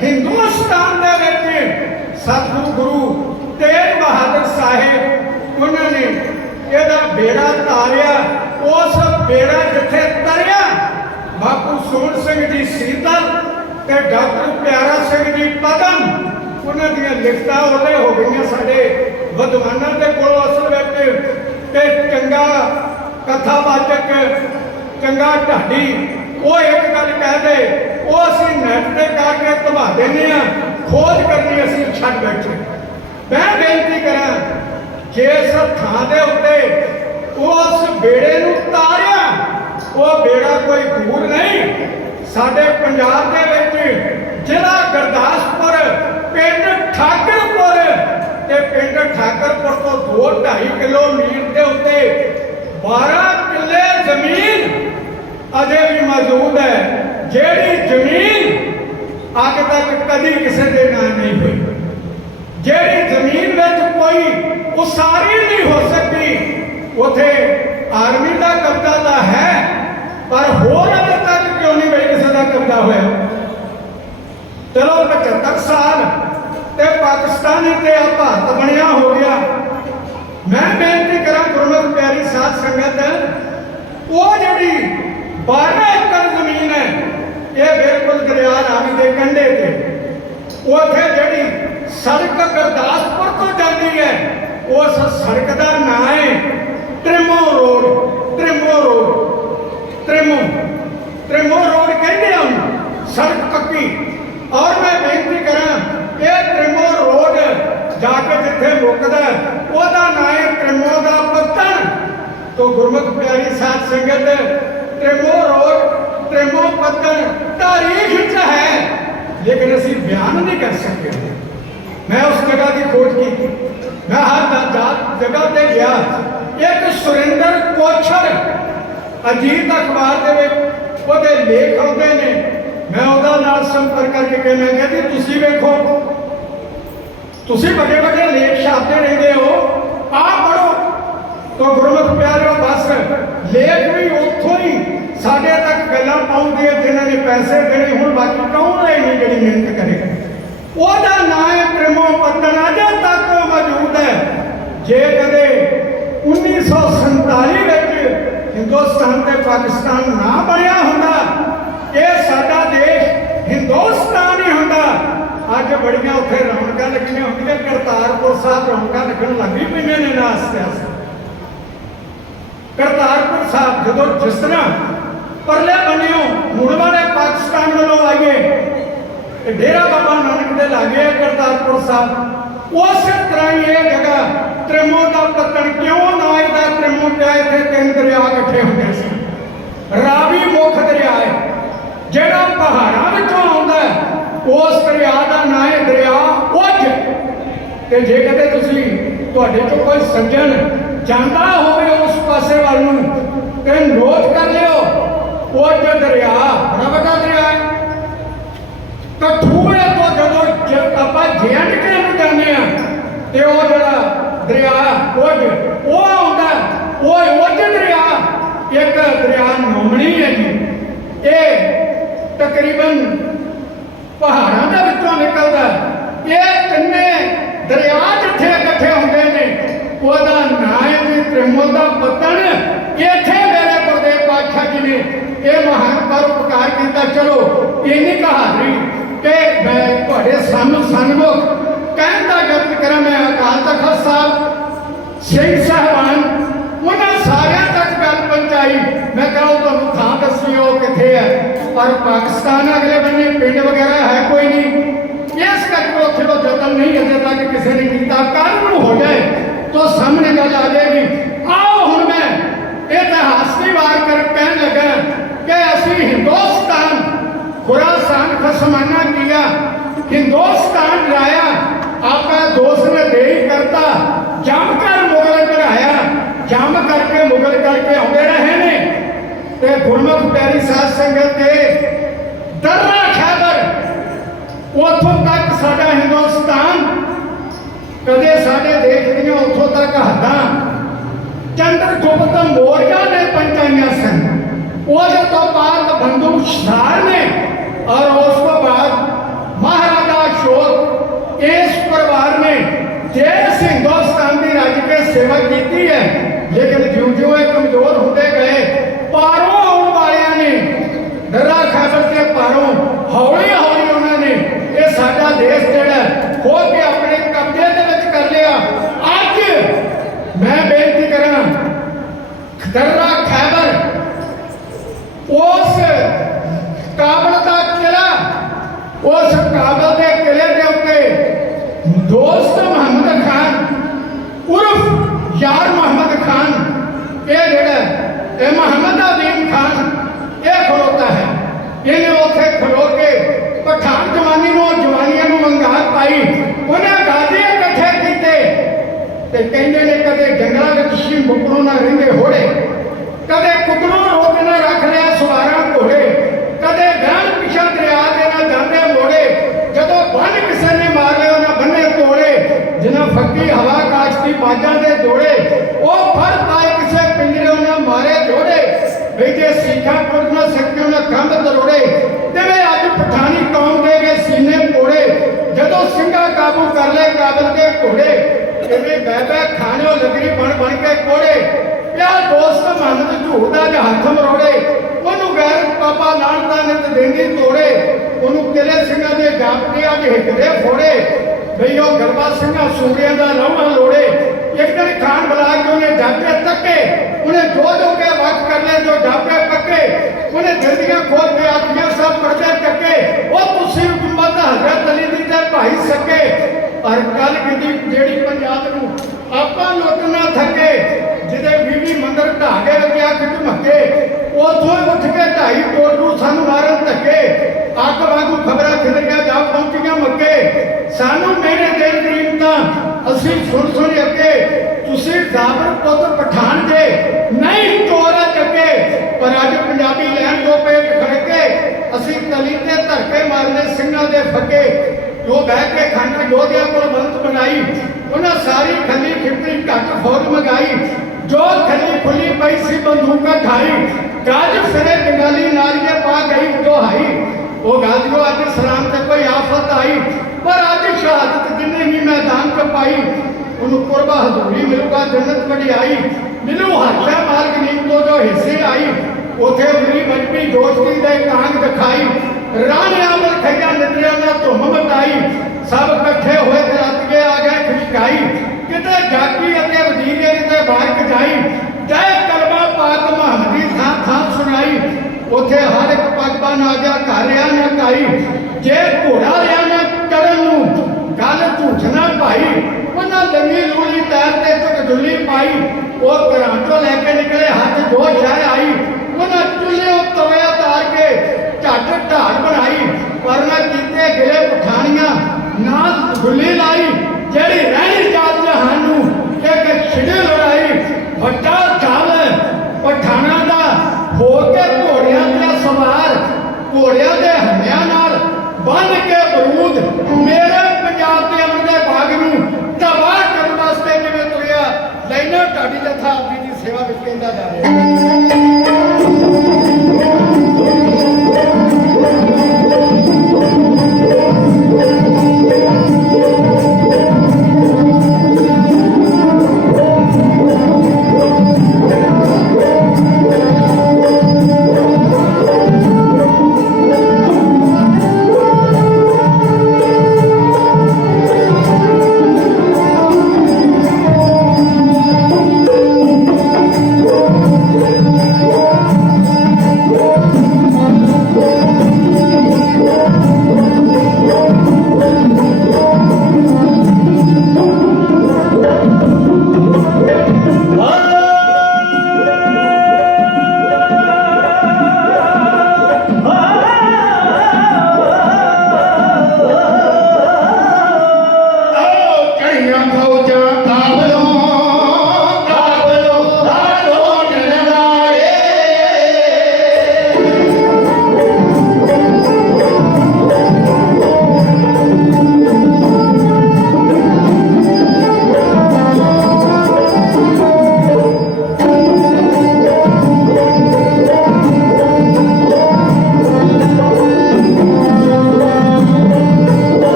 हिंदुस्तान दे विच सतगुरु गुरु तेग बहादुर साहिब उन्होंने ਇਹਦਾ बेड़ा तारिया। उस बेड़ा जिथे तरिया बापू सोहन सिंह जी सीतल ते डॉक्टर प्यारा सिंह जी पदम, उन्हों दी लिखतां ओले हो गई साडे विद्वानां दे कोल। असल विच ते चंगा कथावाचक चंगा ढाडी वो एक गल कह दे, वो असीं नैट ते करके धवा देने आ, खोज करनी असीं छड्ड बैठे। मैं बेनती करा जिस थां दे उत्ते उस बेड़े नूं तारिया, वो बेड़ा कोई दूर नहीं। साडे पंजाब दे विच जिला गुरदासपुर पिंड ठाकरपुर ते पिंड ठाकरपुर तो 2-2.5 किलोमीटर के उत्ते 12 किले जमीन अजे भी मौजूद है, जेड़ी जमीन अज तक कभी किसी के नाम नहीं हुई। जेड़ी जमीन में कोई उसारी नहीं हो सकती, उथे आर्मी का कब्जा तो है, पर होर अजे तक क्यों नहीं भाई किसी का कब्जा होया। चलो 75 साल ते पाकिस्तान ते भारत बनया हो गया। मैं बेनती करा गुरमुख प्यारी साध संगत, वो जी 12 एकड़ जमीन है ਇਹ ਬਿਲਕੁਲ ਦਰਿਆ ਰਾਵੀ ਦੇ ਕੰਢੇ ਤੇ ਉੱਥੇ ਜਿਹੜੀ ਸੜਕ ਗੁਰਦਾਸਪੁਰ ਤੋਂ ਜਾਂਦੀ ਹੈ ਉਸ ਸੜਕ ਦਾ ਨਾਂ ਹੈ ਤ੍ਰਿਮੋ ਰੋਡ। ਤ੍ਰਿਮੋ ਰੋਡ ਕਹਿੰਦੇ ਆ ਉਹਨੂੰ, ਸੜਕ ਪੱਕੀ। ਔਰ ਮੈਂ ਬੇਨਤੀ ਕਰਾਂ ਇਹ ਤ੍ਰਿਮੋ ਰੋਡ ਜਾ ਕੇ ਜਿੱਥੇ ਮੁੱਕਦਾ ਉਹਦਾ ਨਾਂ ਹੈ ਤ੍ਰਿਮੋ ਦਾ ਪੱਤਣ। ਤੋ ਗੁਰਮੁਖ ਪਿਆਰੀ ਸਾਧ ਸੰਗਤ, ਤ੍ਰਿਮੋ ਰੋਡ ਤ੍ਰਿਮੋ ਪੱਤਣ ਤਾਰੀਖ 'ਚ ਹੈ, ਲੇਕਿਨ ਅਸੀਂ ਬਿਆਨ ਨਹੀਂ ਕਰ ਸਕਦੇ। ਮੈਂ ਉਸ ਜਗ੍ਹਾ ਦੀ ਖੋਜ ਕੀਤੀ, ਮੈਂ ਹਰ ਜਗ੍ਹਾ ਤੇ ਗਿਆ। ਇੱਕ ਸੁਰਿੰਦਰ ਕੋਛੜ ਅਜੀਤ ਅਖਬਾਰ ਦੇ ਵਿੱਚ ਉਹਦੇ ਲੇਖ ਆਉਂਦੇ ਨੇ। ਮੈਂ ਉਹਦਾ ਨਾਲ ਸੰਪਰਕ ਕਰਕੇ ਕਿਹਾ, ਮੈਂ ਕਹਿੰਦੀ ਤੁਸੀਂ ਵੇਖੋ, ਤੁਸੀਂ ਵੱਡੇ ਵੱਡੇ ਲੇਖ ਛਾਪਦੇ ਰਹਿੰਦੇ ਹੋ, ਆਹ ਪੜੋ। ਤਾਂ ਗੁਰਮੁਖ ਪਿਆਰਿਓ, ਬਸ ਲੇਖ ਵੀ ਉੱਥੋਂ ਹੀ ਸਾਡੇ ਤੱਕ ਗੱਲਾਂ ਪਾਉਂਦੇ ਜਿਨ੍ਹਾਂ ਨੇ ਪੈਸੇ ਦੇਣੇ। ਹੁਣ ਬਾਕੀ ਕੌਣ ਹੈ ਨਹੀਂ ਜਿਹੜੀ ਮਿਹਨਤ ਕਰੇਗਾ। ਉਹਦਾ ਨਾਂ ਹੈ ਤ੍ਰਿਮੋ ਪੱਤਣ, ਅਜੇ ਤੱਕ ਮੌਜੂਦ ਹੈ। ਜੇ ਕਦੇ 1947 ਵਿੱਚ ਹਿੰਦੁਸਤਾਨ ਤੇ ਪਾਕਿਸਤਾਨ ਨਾ ਬਣਿਆ ਹੁੰਦਾ, ਇਹ ਸਾਡਾ ਦੇਸ਼ ਹਿੰਦੁਸਤਾਨ ਹੀ ਹੁੰਦਾ। ਅੱਜ ਬੜੀਆਂ ਉੱਥੇ ਰੌਣਕਾਂ ਲੱਗੀਆਂ ਹੁੰਦੀਆਂ। ਕਰਤਾਰਪੁਰ ਸਾਹਿਬ ਰੌਣਕਾਂ ਲੱਗਣ ਲੱਗੀ ਪਈਆਂ ਨੇ ਨਾ ਆਸਤੇ ਆਸਤੇ। ਕਰਤਾਰਪੁਰ ਸਾਹਿਬ ਜਦੋਂ ਜਿਸ ਤਰ੍ਹਾਂ ਪਰਲੇ ਬੰਨਿਓ ਮੁੜ ਵਾਲੇ ਪਾਕਿਸਤਾਨ ਵੱਲੋਂ ਆਈਏ, ਡੇਰਾ ਬਾਬਾ ਨਾਨਕ ਦੇ ਲਾਗੇ ਕਰਤਾਰਪੁਰ ਸਾਹਿਬ, ਉਸੇ ਤਰ੍ਹਾਂ ਹੀ ਇਹ ਜਗ੍ਹਾ ਤ੍ਰਿਮੋ ਦਾ ਪੱਤਣ। ਕਿਉਂ ਨਾ ਇਹਦਾ ਤ੍ਰਿਮੋ ਪਿਆ? ਇੱਥੇ ਤਿੰਨ ਦਰਿਆ ਇਕੱਠੇ ਹੁੰਦੇ ਸੀ। ਰਾਵੀ ਮੁੱਖ ਦਰਿਆ ਹੈ ਜਿਹੜਾ ਪਹਾੜਾਂ ਵਿੱਚੋਂ ਆਉਂਦਾ, ਉਸ ਦਰਿਆ ਦਾ ਨਾਂ ਹੈ ਦਰਿਆ ਉਝ। ਤੇ ਜੇ ਕਦੇ ਤੁਸੀਂ ਤੁਹਾਡੇ ਚੋਂ ਕੋਈ ਸੱਜਣ ਜਾਂਦਾ ਹੋਵੇ ਉਸ ਪਾਸੇ ਵੱਲ ਨੂੰ ਤੇ ਨੋਟ ਕਰ ਲਿਓ, ਉਝ ਦਰਿਆ ਬੜਾ ਵੱਡਾ ਦਰਿਆ ਹੈ। ਕਠੂਏ ਤੋਂ ਜਦੋਂ ਆਪਾਂ JNK ਨੂੰ ਜਾਂਦੇ ਆ ਤੇ ਉਹ ਜਿਹੜਾ ਦਰਿਆ ਉਝ ਉਹ ਆਉਂਦਾ, ਉਹ ਉਝ ਦਰਿਆ ਇੱਕ ਦਰਿਆ ਨੋਮਣੀ ਹੈ ਜੀ। ਇਹ ਤਕਰੀਬਨ ਪਹਾੜਾਂ ਦੇ ਵਿੱਚੋਂ ਨਿਕਲਦਾ। ਇਹ ਤਿੰਨੇ ਦਰਿਆ ਜਿੱਥੇ ਇਕੱਠੇ ਹੁੰਦੇ ਨੇ ਉਹਦਾ ਨਾਂ ਹੈ ਜੀ ਤ੍ਰਿਮੋ ਦਾ ਪੱਤਣ। ਇੱਥੇ ਮੇਰੇ ਗੁਰਦੇਵ ਪਾਤਸ਼ਾਹ ਜੀ ਨੇ ਇਹ ਮਹਾਨ ਪਰਉਪਕਾਰ ਕੀਤਾ। ਚਲੋ ਇੰਨੀ ਕਹਾਣੀ ਕਿ ਮੈਂ ਤੁਹਾਡੇ ਸਨਮੁਖ ਕਹਿਣ ਦਾ ਯਤਨ ਕਰਾਂ। ਮੈਂ ਅਕਾਲ ਤਖਤ ਸਾਹਿਬ ਸਿੰਘ ਸਾਹਿਬਾਨ ਉਹਨਾਂ ਸਾਰਿਆਂ ਤੱਕ ਗੱਲ ਪਹੁੰਚਾਈ। ਮੈਂ ਕਹਾਂ ਤੁਹਾਨੂੰ ਥਾਂ ਦੱਸੀ ਉਹ ਕਿੱਥੇ ਹੈ, ਪਰ ਪਾਕਿਸਤਾਨ ਅਗਲੇ ਬੰਨੇ ਪਿੰਡ ਵਗੈਰਾ ਹੈ ਕੋਈ ਨਹੀਂ। ਇਸ ਕਰਕੇ ਉੱਥੇ ਉਹ ਯਤਨ ਨਹੀਂ ਅਜੇ ਤੱਕ ਕਿਸੇ ਨੇ ਕੀਤਾ। ਕੱਲ੍ਹ ਨੂੰ ਹੋ ਜਾਏ ਤਾਂ ਸਾਹਮਣੇ ਗੱਲ ਆ ਜਾਏਗੀ। ਆਓ ਹੁਣ ਮੈਂ ਇਤਿਹਾਸ ਦੀ ਵਾਰ ਕਰ ਕਹਿਣ ਲੱਗਾ कि असि हिंदुस्तान खुरासान खसमाना किया, हिंदुस्तान लाया, आपका दोस्त ने देरी करता, जमकर मुगल कराया, जम करके मुगल करके आते रहे ने। ते गुरमुख प्यारी साध संगत के दर्रा खैबर उतों तक साडा हिंदुस्तान, कदे साडे देश दियां उतों तक हद्दां चंद्रगुप्त मौर्य ने पंचाइयां सन। उसके तो बाद बंधु शार ने और उसके बाद महाराजा अशोक, इस परिवार ने देश हिंदुस्तान की राज्य के सेवा की है। लेकिन ज्यों ज्यों कमजोर होते गए, पारों आने वाले ने दर्रा खैबर के पारों हौली हौली उन्होंने ये साडा देश जिहड़ा खो के अपने कब्जे दे विच कर लिया। अज मैं बेनती करा दर्रा खैबर उस काबल का किला, उस काबल के किले के उत्ते दोस्त मोहम्मद खान उर्फ यार मोहम्मद खान, ये जड़ा मोहम्मद अजीम खान ये खड़ोता है। इन्हें उत्थे खड़ो के पठान जवानी जवानियों को मंगात पाई, उन्हें गाजी इकट्ठे किए। कहते ने कदे जंगलों में शिव मुकरों ना रेंगे होड़े, कदे कुकरों रोक ना रख लिया सवारा घोड़े, कदे गैर पिछा दरिया के ना जाते मोड़े। जदों बन किसी ने मार लिया ना बन्ने तोड़े, जिन्हें फकी हवा काशती बाजा दे जोड़े, वो फर पाए किसी पिंजरे ना मारे जोड़े। बेटे सीखा पुर ना सकते ना कंध तरोड़े, तेरे अज पठानी कौम दे गए सीने पोड़े। जदों सिंगा काबू कर ले काबल के घोड़े, तेरे बह बह खाने लगरी बन बन के कोड़े। यार दोस्त मोहम्मद झूठ का हाथ मरोड़े, उन्होंने गैर ਬਾਬਾ ਨਾਨਕਾ ਨਿਤ ਦੇਂਦੀ ਤੋੜੇ ਉਹਨੂੰ ਕਿਲੇ ਸਿੰਘਾਂ ਦੇ ਜਾਪਕਿਆਂ ਦੇ ਹਿੱਕਦੇ ਫੋੜੇ ਬਈ ਉਹ ਗਰਬਾ ਸਿੰਘਾਂ ਸੂਬਿਆਂ ਦਾ ਰੌਣਾ ਲੋੜੇ ਇੱਕ ਦਿਨ ਖਾਨ ਬੁਲਾ ਕੇ ਉਹਨੇ ਜਾਪੇ ਤੱਕੇ ਉਹਨੇ ਜੋ ਕੇ ਵਕਤ ਕਰਨੇ ਜੋ ਜਾਪੇ ਪੱਕੇ ਉਹਨੇ ਜਲਦੀਆਂ ਖੋਲ ਕੇ ਆਤਮੀਆਂ ਸਭ ਪਰਦੇ ਟੱਕੇ ਉਹ ਤੁਸੀਂ ਉਮਤ ਹਜ਼ਰਤ ਅਲੀ ਦੀ ਤੇ ਭਾਈ ਸਕੇ ਪਰ ਕੱਲ ਕਿਦੀ ਜਿਹੜੀ ਪੰਜਾਬ ਨੂੰ ਆਪਾਂ ਲੁੱਟ ਨਾ ਥੱਕੇ ਜਿਹਦੇ 20 ਮੰਦਰ ਢਾਗੇ ਲੱਗਿਆ ਕਿ ਝਮਕੇ ਉਥੋਂ ਉੱਠ ਕੇ 2.5 ਕੋਟ ਨੂੰ ਸਾਨੂੰ ਮਾਰਨ ਧੱਕੇ ਅੱਗ ਵਾਂਗੂ ਖਬਰਾਂ ਖਿਲਰੀਆਂ ਜਾ ਪਹੁੰਚੀਆਂ ਮੱਕੇ ਸਾਨੂੰ ਮੇਰੇ ਦਿਲ ਕਰੀਮ ਤਾਂ ਅਸੀਂ ਸੁਣ ਅੱਗੇ ਤੁਸੀਂ ਜ਼ਾਬਰ ਪੁੱਤ ਪਠਾਨ ਦੇ ਨਹੀਂ ਤੋਰਾ ਚੱਕੇ ਪਰ ਅੱਜ ਪੰਜਾਬੀ ਲੈਣ ਤੋਂ ਪੇਟ ਖੜਕੇ ਅਸੀਂ ਤਲੀ ਤੇ ਧਰ ਕੇ ਮਾਰਨੇ ਸਿੰਘਾਂ ਦੇ ਫੱਕੇ ਜੋ ਬਹਿ ਕੇ ਖਾਨਾ ਯੋਧਿਆਂ ਕੋਲ ਬੰਤ ਬਣਾਈ ਉਹਨਾਂ ਸਾਰੀ ਖੱਲੀ ਖਿਪੜੀ ਘੱਟ ਫੌਜ ਮਗਾਈ ਜੋ ਖੱਲੀ ਖੁੱਲੀ ਪਈ ਸੀ ਬੰਦੂਕਾਂ ਢਾਈ ਗੱਜ ਫਿਰੇ ਬੰਗਾਲੀ ਨਾਲੀਏ ਪਾ ਗਈ ਦੁਹਾਈ ਉਹ ਗੱਲ ਜੋ ਅੱਜ ਸਲਾਮ ਤੇ ਕੋਈ ਆਫਤ ਆਈ ਪਰ ਅੱਜ ਸ਼ਹਾਦਤ ਜਿੰਨੇ ਵੀ ਮੈਦਾਨ ਚ ਪਾਈ ਉਹਨੂੰ ਕੁਰਬਾ ਹਜ਼ੂਰੀ ਮਿਲੂਗਾ ਜੰਨਤ ਵਡਿਆਈ ਮਿਲੂ ਹੱਥਾਂ ਮਾਲ ਗਨੀਮ ਤੋਂ ਜੋ ਹਿੱਸੇ ਆਈ ਉਥੇ ਮੇਰੀ ਮਜਬੀ ਦੋਸਤੀ ਦੇ ਕਾਂਗ ਦਿਖਾਈ ਰਾਣਿਆਂ ਮਲ ਖਈਆਂ ਨਿਦਰਿਆਂ ਨਾਲ ਧੁੰਮ ਮਟਾਈ ਸਭ ਇਕੱਠੇ ਹੋਏ ਕਰਾਤੀਏ ਆ ਗਏ ਖੁਸ਼ਕਾਈ ਕਿਤੇ ਜਾਗੀ ਅਤੇ ਵਜ਼ੀਰੇ ਕਿਤੇ ਬਾਰਕ ਜਾਈ ਜੈ ਕਲਮਾ ਪਾਕ ਮੁਹੰਮਦੀ ਥਾਂ ਥਾਂ ਸੁਣਾਈ ਉਥੇ ਹਰ ਇੱਕ ਪਗਬਾਨ ਆ ਗਿਆ ਘਰ ਰਿਆ ਨਾ ਕਾਈ ਜੇ ਘੋੜਾ ਰਿਆ ਨਾ ਕਰਨ ਨੂੰ ਗੱਲ ਝੂਠ ਨਾ ਭਾਈ ਉਹਨਾਂ ਲੰਮੀ ਲੂਲੀ ਤੈਰ ਤੇ ਚੁੱਕ ਜੁੱਲੀ ਪਾਈ ਉਹ ਘਰਾਂ ਤੋਂ ਲੈ ਕੇ ਨਿਕਲੇ ਹੱਥ ਜੋ ਸ਼ਹਿ ਆਈ ਉਹਨਾਂ ਚੁੱਲ੍ਹੇ ਤਵੇ ਉਤਾਰ ਕੇ ਝੱਟ ਢਾਲ ਬਣਾਈ ਪਰ ਨਾ ਕੀਤੇ ਗਿਲੇ ਪਠਾਨੀਆਂ ਨਾ ਗੁੱਲੀ ਲਾਈ ਜਿਹੜੀ ਰਹਿਣੀ ਜਾਤ ਜਹਾਨ ਨੂੰ ਇੱਕ ਛਿੜੇ ਲੜਾਈ ਵੱਡਾ ਚੱਲ ਪਠਾਨਾਂ ਦਾ ਹੋ ਕੇ ਘੋੜਿਆਂ ਤੇ ਸਵਾਰ ਘੋੜਿਆਂ ਦੇ ਹੰਨਿਆਂ ਨਾਲ ਬੰਨ ਕੇ ਬਰੂਦ ਮੇਰੇ ਪੰਜਾਬ ਦੇ ਅਮਰ ਦੇ ਬਾਗ ਨੂੰ ਤਬਾਹ ਕਰਨ ਵਾਸਤੇ ਕਿਵੇਂ ਤੁਰਿਆ ਲੈਣਾ ਢਾਡੀ ਜਥਾ ਆਪਣੀ ਦੀ ਸੇਵਾ ਵਿੱਚ ਕਹਿੰਦਾ ਜਾ ਰਿਹਾ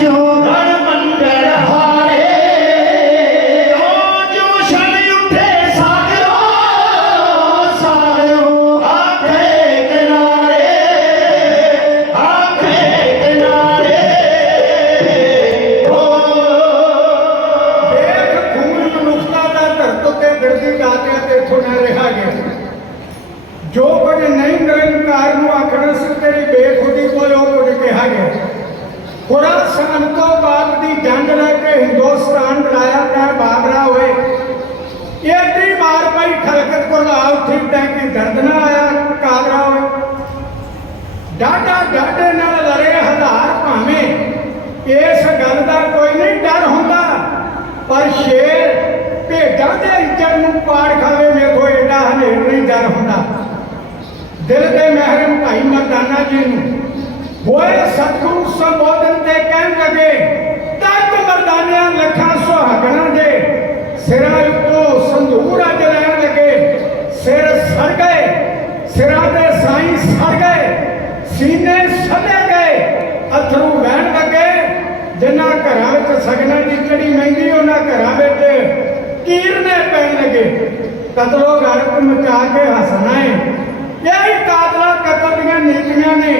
जो गण मंगल हारे जो शन उठे सागरो सागरो आखे किनारे हो देख खून मनुष्यता का धरत ते गिरदी दातिया ते इथों न रहा गया जो कुछ नहीं निरंकार ਨੂੰ ਆਖਣਾ ਸੀ ਤੇਰੀ ਬੇਖੁਦੀ ਕੋਲ ਉਹ ਕੁਝ ਕਿਹਾ ਗਿਆ ਖੁਰਾਸਾਨ ਤੋਂ ਬਾਅਦ ਦੀ ਜੰਗ ਲੈ ਕੇ ਹਿੰਦੁਸਤਾਨ ਬਣਾਇਆ ਤੈ ਬਾਬਰਾ ਹੋਏ ਇਹਦੀ ਮਾਰ ਪਈ ਖਲਕਤ ਕੋਲ ਆ ਉੱਠੀ ਤੈ ਕੀ ਦਰਦ ਨਾ ਆਇਆ ਕਾਬਰਾ ਹੋਏ ਡਾਡਾ ਡਾਡੇ ਨਾਲ ਲੜੇ ਹਜ਼ਾਰ ਭਾਵੇਂ ਇਸ ਗੱਲ ਦਾ ਕੋਈ ਨਹੀਂ ਡਰ ਹੁੰਦਾ ਪਰ ਸ਼ੇਰ ਭੇਡਾਂ ਦੇ ਇੱਜੜ ਨੂੰ ਪਾੜ ਖਾਵੇ ਵੇਖੋ ਏਡਾ ਹਨੇਰ ਨਹੀਂ ਡਰ ਹੁੰਦਾ दिल के महरम भाई मर्दाना जी होए सतगुरु संबोधन ते कहन लगे तक मर्दानिया लखा सुहागना दे सिरा उत्तों संधूर अज लैन लगे सिर सड़ गए सिरा दे साई सड़ गए सीने सड़े गए अथरू बहन लगे जिन्ना घरां विच सगना की चढ़ी महंगी उन्हां घरां विच कीरने पैन लगे कतलो गरक मचा के हसना है यही कातला कतल दियां नीतियां ने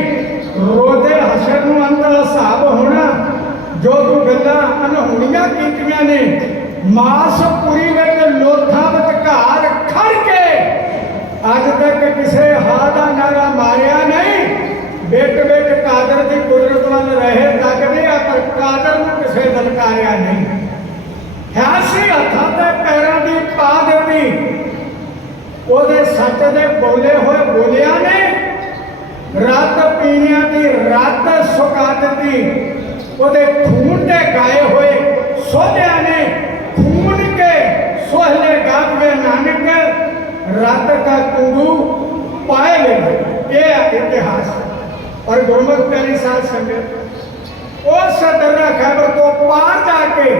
रोजे हशर नूं अंत हिसाब होना जो तू गल्लां अनहोणियां कीतियां ने मासपुरी विच लोथां विचकार खड़ के अज तक किसे हां दा नारा मारिया नहीं बेट बेट कादर दी कुदरत वल रहे तकदे पर कादर नूं किसे दलकारिया नहीं हैसी हत्थां ते पैरां दी पा देती ਉਹਦੇ ਸੱਚ ਦੇ ਬੋਲੇ ਹੋਏ ਬੋਲਿਆ ਨੇ ਰਾਤ ਪੀਣਿਆਂ ਦੀ ਰਾਤ ਸੁਕਾ ਦਿੱਤੀ ਉਹਦੇ ਖੂਨ ਦੇ ਗਾਏ ਹੋਏ ਸੋਧਿਆਂ ਨੇ ਖੂਨ ਕੇ ਸੋਹਲੇ ਗਾਵੇ ਨਾਨਕ ਰਾਤ का कुंडू पाए ले ये इतिहास और गुरमुख प्यारी साध संगत उस दर्रा खैबर को पार जाके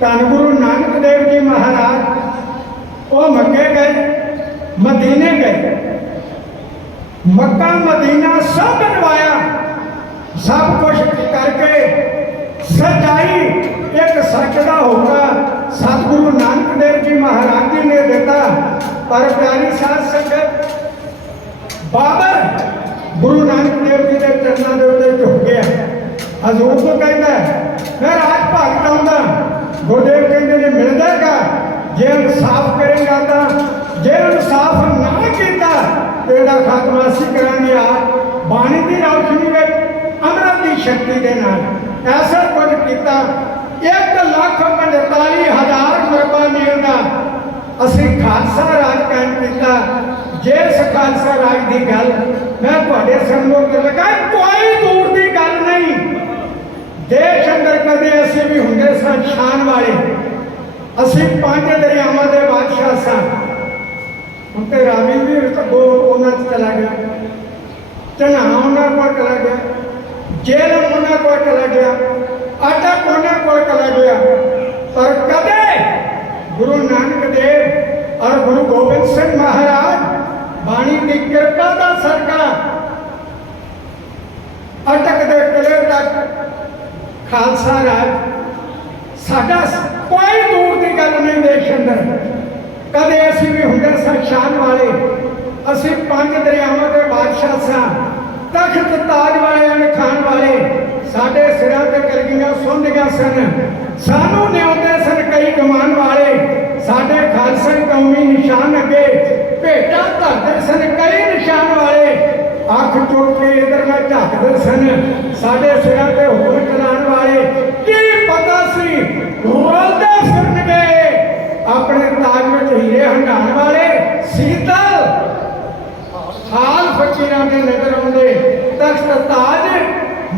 धन गुरु नानक देव जी महाराज वो मक्के गए मदीने गए मक्का मदीना सब बनवाया सब कुछ करके सजाई एक सचदा होगा सतगुरु नानक देव जी महाराज जी ने देता पर प्यारी साध संगत बाबर गुरु नानक देव जी के चरणों के उत्ते झुक गया हजूर को कहता मैं राज भगत आऊंगा गुरुदेव कहते ने मिल जाएगा जे इंसाफ करेगा तो जे इंसाफ ना किया तेरा खात्मा असीं करांगे आ बाणी की रोशनी में अमृत की शक्ति के नाल ऐसा कुछ किया 1,45,000 मरबा मिलता असीं खालसा राज कायम किया जिस खालसा राज की गल मैं तुहाडे सामने कर लगा कोई दूर की गल नहीं देश अंदर कदे असीं भी हुंदे सन शान वाले असीं 5 दरियावां दे बादशाह सां हुण ते रावी भी उन्हां च चला गया चन्हा उन्हां कोल चला गया जेल उन्हां कोल चला गया अटक उन्हां कोल चला गया पर कदे गुरु नानक देव और गुरु गोबिंद सिंह महाराज बाणी की कृपा का सरका अटक दे किले तक खालसा राज साडा कोई दूर की गल नहीं देश अंदर कदे असीं भी हुंदे सन शान वाले असीं 5 दरियावां दे बादशाह सां तख्त ताज वाले खान वाले साडे सिरां ते कलगियां सुंदियां सन सानू न्याउंदे सन कई कमान वाले साडे खालसा कौमी निशान अगे भेटां धरदे सन कई निशान वाले अख चुक के इधर मैं झकदे सन साडे सिरां ते हुक्म चलाण वाले की पता सी रोलदे फिरनगे अपने ताज में हीरे हंडाण वाले शीतल हाल फकीरां दे नजर आउंदे तख्त ताज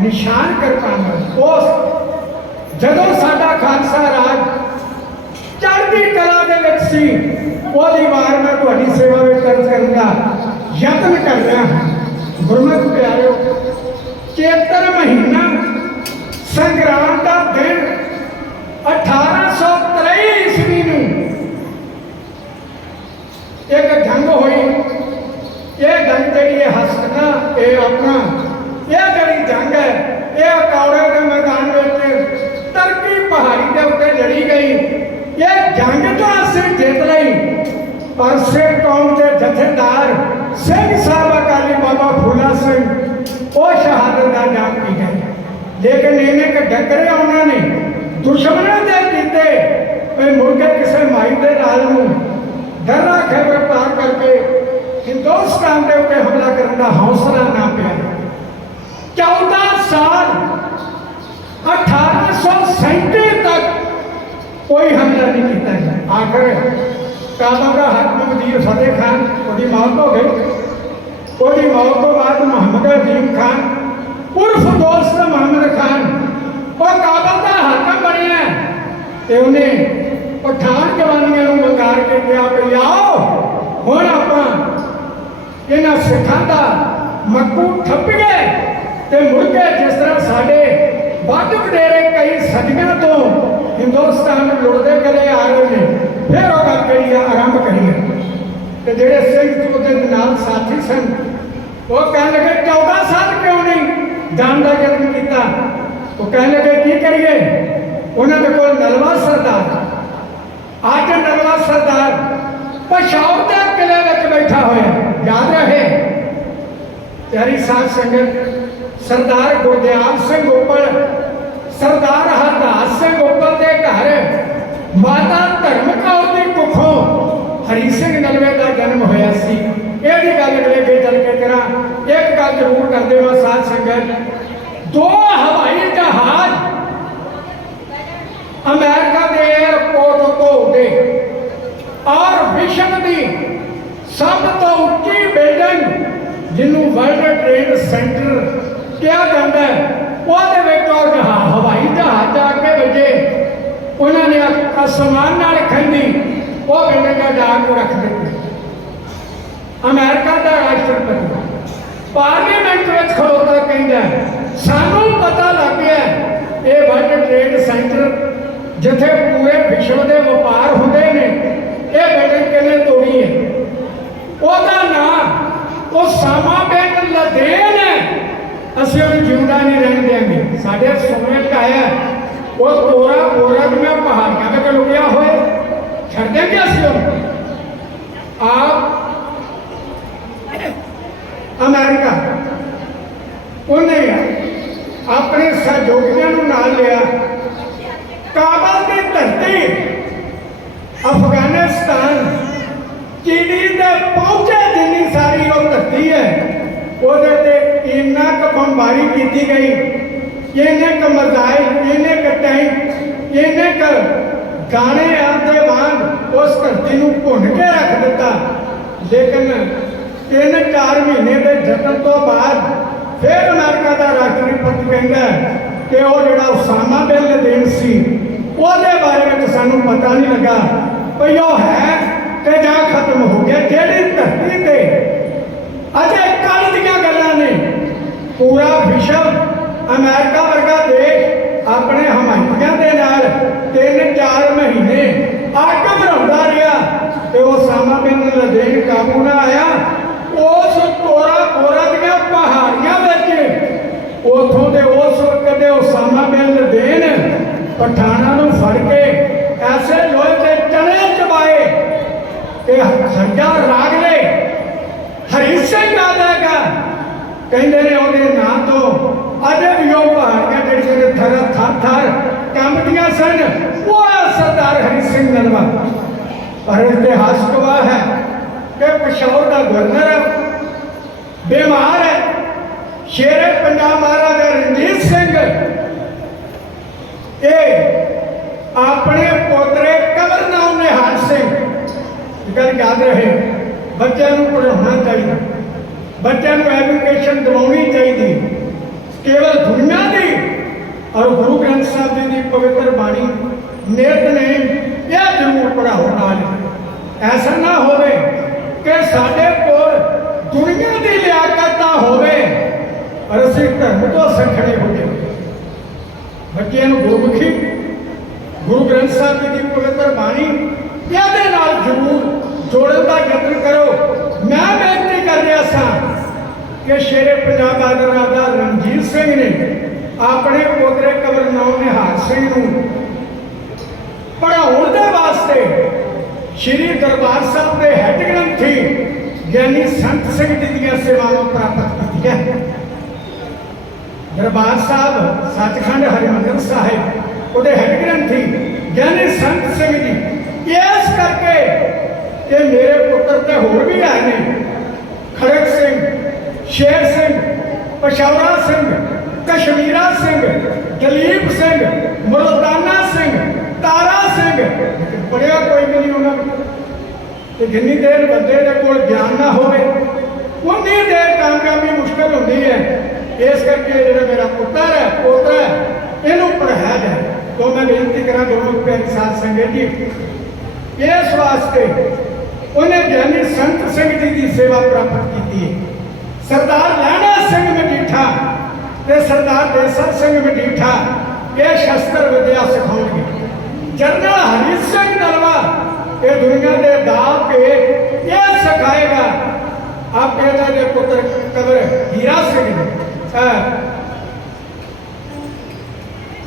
निशान करताना उस जदों साडा खालसा राज चढ़दी कला दे विच सी ओदी वार मैं तुहाडी सेवा विच करन दा यत्न कर रहा हां गुरमुख प्यारिओ चेतर महीना संग्राम का दिन 1823 ईस्वी नूं एक जंग हुई ये जंग जी हसना ये अपना ये जड़ी जंग है ये अकौड़े के मैदान ਪਰ ਸਿੱਖ ਕੌਮ ਦੇ ਜਥੇਦਾਰ ਸਿੰਘ ਸਾਹਿਬ ਅਕਾਲੀ ਬਾਬਾ ਫੂਲਾ ਸਿੰਘ ਉਹ ਸ਼ਹਾਦਤ ਦਾ ਜਾਮ ਪੀ ਗਏ। ਲੇਕਿਨ ਇਹਨੇ ਕਿ ਡਕਰੇ ਉਹਨਾਂ ਨੇ ਦੁਸ਼ਮਣਾਂ ਦੇ ਕੀਤੇ ਇਹ ਮੁੜ ਕੇ ਕਿਸੇ ਮਾਈ ਦੇ ਨਾਲ ਨੂੰ ਡਰਾ ਖੈਬਰ ਪਾਰ ਕਰਕੇ ਹਿੰਦੁਸਤਾਨ ਦੇ ਉੱਤੇ ਹਮਲਾ ਕਰਨ ਦਾ ਹੌਸਲਾ ਨਾ ਪਿਆ। 14 ਸਾਲ 1837 ਤੱਕ ਕੋਈ ਹਮਲਾ ਨਹੀਂ ਕੀਤਾ ਗਿਆ। ਆਖਰ ਕਾਬਲ ਦਾ ਹਾਕਮ ਵਜ਼ੀਰ ਫਤਿਹ ਖਾਨ ਉਹਦੀ ਮੌਤ ਹੋ ਗਈ। ਉਹਦੀ ਮੌਤ ਤੋਂ ਬਾਅਦ ਮੁਹੰਮਦ ਅਜ਼ੀਮ ਖਾਨ ਉਰਫ ਦੋਸਤ ਮੁਹੰਮਦ ਖਾਨ ਉਹ ਕਾਬਲ ਦਾ ਹਾਕਮ ਬਣਿਆ ਤੇ ਉਹਨੇ ਪਠਾਨ ਜਵਾਨੀਆਂ ਨੂੰ ਮੰਗਾਰ ਕੇ ਕਿਹਾ ਕਿ ਆਓ ਹੁਣ ਆਪਾਂ ਇਹਨਾਂ ਸਿੱਖਾਂ ਦਾ ਮੱਕੂ ਠੱਪੀਏ ਤੇ ਮੁੜ ਕੇ ਜਿਸ ਤਰ੍ਹਾਂ ਸਾਡੇ ਵੱਧ ਵਡੇਰੇ ਕਈ ਸਦੀਆਂ ਤੋਂ ਹਿੰਦੁਸਤਾਨ ਨੂੰ ਲੁੱਟਦੇ ਚਲੇ ਆ ਰਹੇ ਨੇ ਫਿਰ ਉਹ ਗੱਲ ਜਿਹੜੀ ਆ ਆਰੰਭ ਕਰੀਏ। ਤੇ ਜਿਹੜੇ ਸਿੰਘ ਉਹਦੇ ਨਾਲ ਸਾਥੀ ਸਨ ਉਹ ਕਹਿਣ ਲੱਗੇ 14 ਸਾਲ ਕਿਉਂ ਨਹੀਂ ਜਾਣ ਦਾ ਯਤਨ ਕੀਤਾ। ਉਹ ਕਹਿਣ ਲੱਗੇ ਕੀ ਕਰੀਏ। ਉਹਨਾਂ ਦੇ ਕੋਲ ਨਲਵਾ ਸਰਦਾਰ ਅੱਜ ਨਲਵਾ ਸਰਦਾਰ ਪਸ਼ੌਰ ਦੇ ਕਿਲੇ ਵਿੱਚ ਬੈਠਾ ਹੋਇਆ ਯਾਦ ਰਹੇ। ਪਿਆਰੀ ਸਾਧ ਸੰਗਤ ਸਰਦਾਰ ਗੁਰਦਿਆਲ ਸਿੰਘ ਉੱਪਲ ਸਰਦਾਰ ਹਰਦਾਸ ਸਿੰਘ ਉੱਪਲ ਦੇ ਘਰ ਮਾਤਾ ਧਰਮ ਕੌਰ ਦੀ ਕੁੱਖੋਂ ਹਰੀ ਸਿੰਘ ਨਲਵੇ ਦਾ ਜਨਮ ਹੋਇਆ ਸੀ। ਇਹਦੀ ਗੱਲ ਅਗਲੇ ਕੇ ਚੱਲ ਕੇ ਕਰਾਂ। ਇੱਕ ਗੱਲ ਜ਼ਰੂਰ ਕਰਦੇ ਹਾਂ ਸਾਧ ਸੰਗਤ 2 ਹਵਾਈ ਜਹਾਜ਼ ਅਮਰੀਕਾ ਦੇ 에ਅਰਪੋਰਟ ਤੋਂ ਉੱਡੇ ਔਰ ਵਿਸ਼ਵ ਦੀ ਸਭ ਤੋਂ ਉੱਚੀ ਬਿਲਡਿੰਗ ਜਿਹਨੂੰ ਵਰਲਡ ਟ੍ਰੇਡ ਸੈਂਟਰ ਕਿਹਾ ਜਾਂਦਾ ਹੈ ਉਹਦੇ ਵਿੱਚ ਉਹ ਹਵਾਈ ਜਹਾਜ਼ ਜਾ ਕੇ ਵੱਜੇ। ਉਹਨਾਂ ਨੇ ਅਸਮਾਨ ਨਾਲ ਖੰਡੀ ਉਹ ਬਿਲਡਿੰਗ ਦਾ ਡਾਕ ਰੱਖ ਦਿੱਤੀ। ਅਮਰੀਕਾ ਦਾ ਰਾਸ਼ਟਰਪਤੀ ਪਾਰਲੀਮੈਂਟ ਵਿੱਚ ਖੜੋਤਾ ਕਹਿੰਦਾ ਸਾਨੂੰ ਪਤਾ ਲੱਗ ਗਿਆ ਇਹ ਵਰਲਡ ਟ੍ਰੇਡ ਸੈਂਟਰ ਜਿੱਥੇ ਪੂਰੇ ਵਿਸ਼ਵ ਦੇ ਵਪਾਰ ਹੁੰਦੇ ਨੇ ਇਹ ਬਿਲਡਿੰਗ ਕਿਹਨੇ ਤੋੜੀ ਹੈ। ਉਹਦਾ ਨਾਮ ਉਸਾਮਾ ਬਿਨ ਲਾਦੇਨ ਹੈ। ਅਸੀਂ ਉਹਨੂੰ ਜਿਉਂਦਾ ਨਹੀਂ ਰਹਿਣ ਦੇਵਾਂਗੇ। ਸਾਡੇ ਸੁਪਨੇ ਚ ਆਇਆ ਉਹ ਤੋਰਾ ਬੋਰਾ ਦੀਆਂ ਪਹਾੜੀਆਂ ਵਿੱਚ ਲੁਕਿਆ ਹੋਏ ਛੱਡ ਦੇਂਗੇ ਅਸੀਂ ਉਹਨੂੰ। ਆਪ ਅਮਰੀਕਾ ਉਹਨੇ ਆਪਣੇ ਸਹਿਯੋਗੀਆਂ ਨੂੰ ਨਾਲ ਲਿਆ। ਕਾਬਲ ਦੀ ਧਰਤੀ ਅਫਗਾਨਿਸਤਾਨ ਚੀਨੀ ਦੇ ਪਹੁੰਚੇ ਜਿੰਨੀ ਸਾਰੀ ਉਹ ਧਰਤੀ ਹੈ ਉਹਦੇ ਤੇ ਇੰਨਾ ਕੁ ਬੰਬਾਰੀ ਕੀਤੀ ਗਈ ਇੰਨੇ ਕੁ ਮਜ਼ਾਇਲ ਇੰਨੇ ਕੁ ਟੈਂਕ ਇੰਨੇ ਕੁ ਗਾਣੇ ਆਉਂਦੇ ਵਾਂਗ ਉਸ ਧਰਤੀ ਨੂੰ ਭੁੰਨ ਕੇ ਰੱਖ ਦਿੱਤਾ। ਲੇਕਿਨ 3-4 ਮਹੀਨੇ ਦੇ ਜਤਨ ਤੋਂ ਬਾਅਦ ਫਿਰ ਅਮਰੀਕਾ ਦਾ ਰਾਸ਼ਟਰਪਤੀ ਕਹਿੰਦਾ ਕਿ ਉਹ ਜਿਹੜਾ ਉਸਾਮਾ ਬਿਨ ਲਾਦੇਨ ਸੀ ਉਹਦੇ ਬਾਰੇ ਵਿੱਚ ਸਾਨੂੰ ਪਤਾ ਨਹੀਂ ਲੱਗਾ ਭਈ ਉਹ ਹੈ ਕਿ ਜਾਂ ਖਤਮ ਹੋ ਗਿਆ। ਜਿਹੜੀ ਧਰਤੀ ਤੇ ਅਜੇ ਕੱਲ੍ਹ ਦੀਆਂ ਗੱਲਾਂ ਨੇ ਪੂਰਾ ਵਿਸ਼ਵ ਅਮਰੀਕਾ ਵਰਗਾ ਦੇਸ਼ ਆਪਣੇ ਹਮਾਇਤੀਆਂ ਦੇ ਨਾਲ 3-4 ਮਹੀਨੇ ਅੱਗ ਭਰਾਉਂਦਾ ਰਿਹਾ ਤੇ ਉਸਾਮਾ ਬਿਨ ਲਾਦੇਨ ਕਾਬੂ ਨਾ ਆਇਆ। ਉਸ ਤੋਰਾ ਬੋਰਾ ਦੀਆਂ ਪਹਾੜੀਆਂ ਵਿੱਚ ਉੱਥੋਂ ਦੇ ਉਸ ਵਕਤ ਦੇ ਉਸਾਮਾ ਬਿਨ ਲਾਦੇਨ ਪਠਾਨਾਂ ਨੂੰ ਫੜ ਕੇ ਐਸੇ ਲੋਹੇ ਦੇ ਚਣੇ ਚਬਾਏ ਕਿ ਹੱਜਾ ਰਾਗਲੇ ਹਰੀ ਸਿੰਘ ਆ ਜਾਏਗਾ ਕਹਿੰਦੇ ਨੇ ਉਹਦੇ ਨਾਂ ਤੋਂ ਅਜੇ ਵੀ ਉਹ ਪਹਾੜੀਆਂ ਜਿਹੜੀਆਂ ਥਰ ਕੰਬਦੀਆਂ ਸਨ ਉਹ ਸਰਦਾਰ ਹਰੀ ਸਿੰਘ ਨਲਵਾ। ਪਰ ਇਤਿਹਾਸ ਗਵਾਹ ਹੈ ਕਿ ਪਸ਼ੌਰ ਦਾ ਗਵਰਨਰ ਬਿਮਾਰ ਹੈ। ਸ਼ੇਰੇ ਪੰਜਾਬ ਮਹਾਰਾਜਾ ਰਣਜੀਤ ਸਿੰਘ ਇਹ ਆਪਣੇ ਪੋਤਰੇ ਕਵਰਨਾਮ ਨਿਹਾਲ ਸਿੰਘ ਗੱਲ ਯਾਦ ਰਹੇ ਬੱਚਿਆਂ ਨੂੰ ਪੜ੍ਹਾਉਣਾ ਚਾਹੀਦਾ ਬੱਚਿਆਂ ਨੂੰ ਐਜੂਕੇਸ਼ਨ ਦਿਵਾਉਣੀ ਚਾਹੀਦੀ ਕੇਵਲ ਦੁਨੀਆ ਦੀ ਔਰ ਗੁਰੂ ਗ੍ਰੰਥ ਸਾਹਿਬ ਜੀ ਦੀ ਪਵਿੱਤਰ ਬਾਣੀ ਨਿਤਨੇਮ ਇਹ ਜ਼ਰੂਰ ਪੜ੍ਹਾਓ ਨਾਲ। ਐਸਾ ਨਾ ਹੋਵੇ ਕਿ ਸਾਡੇ ਕੋਲ ਦੁਨੀਆ ਦੀ ਲਿਆਕਤ ਨਾ ਹੋਵੇ ਔਰ ਅਸੀਂ ਧਰਮ ਤੋਂ ਸਖੜੇ ਹੋ ਜਾਈਏ। ਬੱਚਿਆਂ ਨੂੰ ਗੁਰਮੁਖੀ ਗੁਰੂ ਗ੍ਰੰਥ ਸਾਹਿਬ ਜੀ ਦੀ ਪਵਿੱਤਰ ਬਾਣੀ ਇਹਦੇ ਨਾਲ ਜ਼ਰੂਰ ਜੋੜਨ ਦਾ ਯਤਨ ਕਰੋ। ਮੈਂ ਬੇਨਤੀ ਕਰ ਰਿਹਾ ਸਾਂ ਕਿ ਸ਼ੇਰੇ ਪੰਜਾਬ ਰਾਜਾ ਰਣਜੀਤ ਸਿੰਘ ਨੇ ਆਪਣੇ ਪੋਤਰੇ ਕਵਰਨਾਮ ਨਿਹਾਲ ਸਿੰਘ ਨੂੰ ਪੜ੍ਹਾਉਣ ਦੇ ਵਾਸਤੇ ਸ਼੍ਰੀ ਦਰਬਾਰ ਸਾਹਿਬ ਦੇ ਹੈੱਡ ग्रंथी ज्ञानी संत सिंह जी दी सेवावां प्राप्त कीतियां। दरबार साहब सचखंड हरिमंदिर साहिब उहदे हेड ग्रंथी ज्ञानी संत सिंह जी इस करके कि मेरे पुत्र ते होर भी आए ने, खड़क सिंह, शेर सिंह, पशौरा सिंह, कश्मीरा सिंह, दलीप सिंह, मुल्ताना सिंह, तारा सिंह, पढ़िया कोई भी नहीं उन्होंने। तो जिन्नी देर बंदे के कोल ज्ञान ना होवे उन्नी देर कामयाबी मुश्किल होती है। इस करके जो मेरा पुत्र है पोता है इनू पढ़ाया जाए। तो मैं बेनती करा गुरमुख प्यारी साध संगत जी, इस वास्ते उन्हें ज्ञानी संत सिंह जी की सेवा प्राप्त की है। सरदार लैना सिंह मजीठा ते सरदार देसा सिंह मजीठा ये शस्त्र विद्या सिखाएंगे। जनरल हरी सिंह नलवा ये दुनिया के दाव के ये सिखाएगा। आप कहते हैं पुत्र कबर हीरा सिंह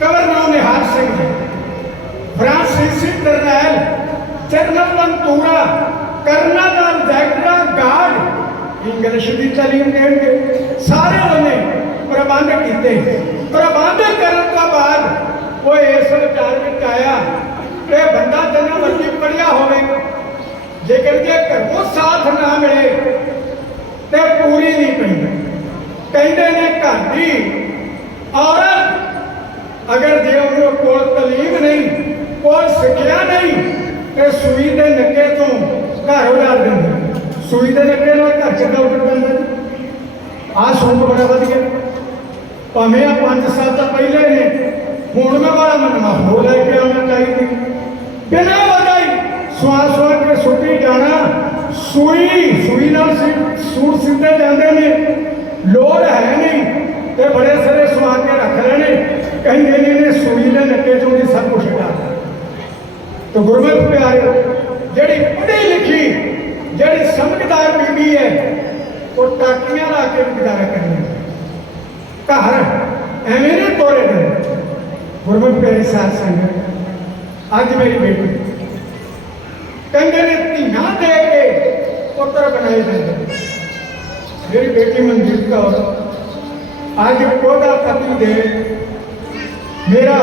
कबर नाम निहार सिंह जी, फ्रांसीसी टर्नैल, जनरल मंतूरा, कर्नल एग्जैक्टर गार्ड इंग्लिश की तालीम देंगे। सारे उन्हें प्रबंध किए। प्रबंध करने के बाद वो इस विचार में आया कि बंदा जिन्ना मर्जी पढ़िया होवे लेकिन जे घरों साथ ना मिले तो पूरी नहीं पई। कहते ने घर की औरत अगर जे उन्होंने कोल तालीम नहीं, कोल सिक्ख्या नहीं तो सूई के नक्के तो घर उड़ा देंगे। सूई के नक्के ना घर चंगा उठ पैंदा। आ सुख बड़ा वध गया। भावें आ 5 साल तो पहले ने हुण मैं वाला मन माहौल लैके आना चाहिए। बिना वजाई सुआ सुआ के सुटी जाना। सूई नाल सूट सीधे जाते हैं, लोड़ है नहीं तो बड़े सारे सुआ के रख लेने। कहीं इन्हें सूई के नक्के चों ही सब कुछ डाल। तो गुरमुख प्यारे जी पढ़ी लिखी जी समझदार बीबी है वो टाकियां ला के गुजारा करनी घर एवं नहीं तोड़े गए। गुरमुख प्यारी साध संगत अज मेरी बेटी कहते ने धीना दे के पुत्र बनाए जाते। मेरी बेटी मनजीत कौर अज ओदा पति दे मेरा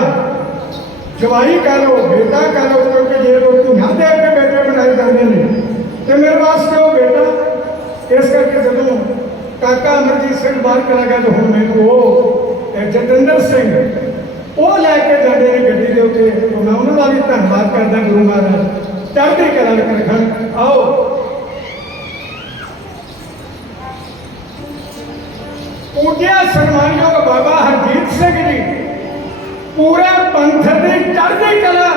जवाई कह लो बेटा कह लो, क्योंकि जे लोग धीना दे के बेटे बनाए जाते हैं तो मेरे वास्ते वो बेटा। इस करके जो काका अमरजीत सिंह बाहर चला गया तो हूँ मैंने वो जतिंदर सिंह वो लैके जाते हैं गड्डी के उत्ते। तो मैं उन्होंने भी धन्यवाद करता गुरु महाराज चढ़ती कला रखन। आओ पूज्य सन्मानयोग बाबा हरजीत सिंह जी पूरे पंथ की चढ़ती कला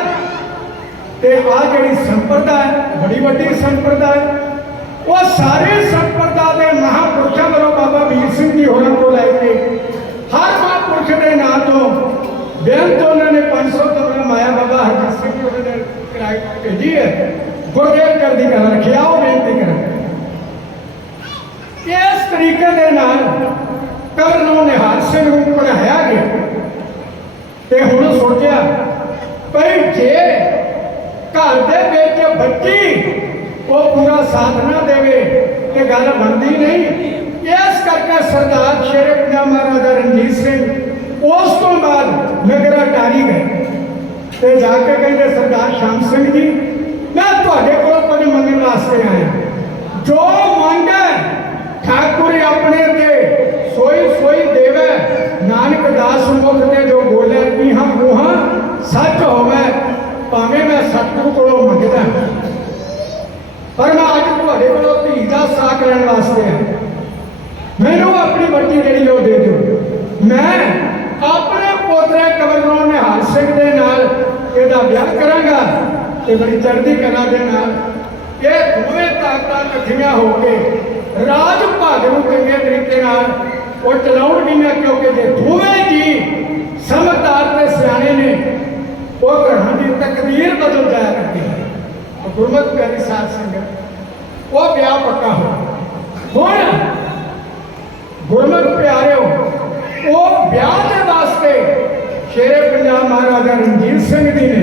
ते आ जी संप्रदा है बड़ी वड्डी संप्रदा है। वो सारे संप्रदा के महापुरुषों वालों बाबा वीर सिंह जी होना को लैके हर महापुरुष के नाम तो बेन तो उन्होंने 500 कमरा माया बाबा हरजीत सिंह जी उन्होंने किराए भेजी है। गुरदेव चढ़ती कला रखी। आओ बेनती करें इस तरीके के नाल कर्नल निहार सिंह को पढ़ाया गया। तो हुण सोचा भाई जे घर के बच्ची वो पूरा साथ ना देवे तो गल बनती नहीं। इस करके सरदार शेरे पंजाब महाराजा रणजीत सिंह उस तो बाद नगर अटारी गए तो जाके कहते सरदार श्याम सिंह जी मैं थोड़े को कुछ मंगने वास्ते आया। जो मंगे ठाकुर अपने दे सोई सोई देवे। नानक दास मुख ने जो बोले कि हम मुहा सच होवे भावें मैं सतगुरु को मंगदा पर मैं अज थोड़े को धी का साक लैन वास्ते है। मैनू अपनी बच्ची जी वो दे दो। मैं अपने पोतरे कवरनाम निहाल सिंह के नाल इहदा ब्याह करांगा ते बड़ी चढ़ती कला के नाल ये दोवें ताकतां इकट्ठियां होकर राज भाग नूं चंगे तरीके नाल वो चलाउणगियां। क्योंकि जे दोवें जी समझदार ते सियाणे ने वो घरां दी तकदीर बदल जाया करती है। तो गुरमुख प्यारी साध संगत वो ब्याह पक्का हो। हुण गुरमुख प्यारिओ वो ब्याह के वास्ते शेरे पंजाब महाराजा रणजीत सिंह जी ने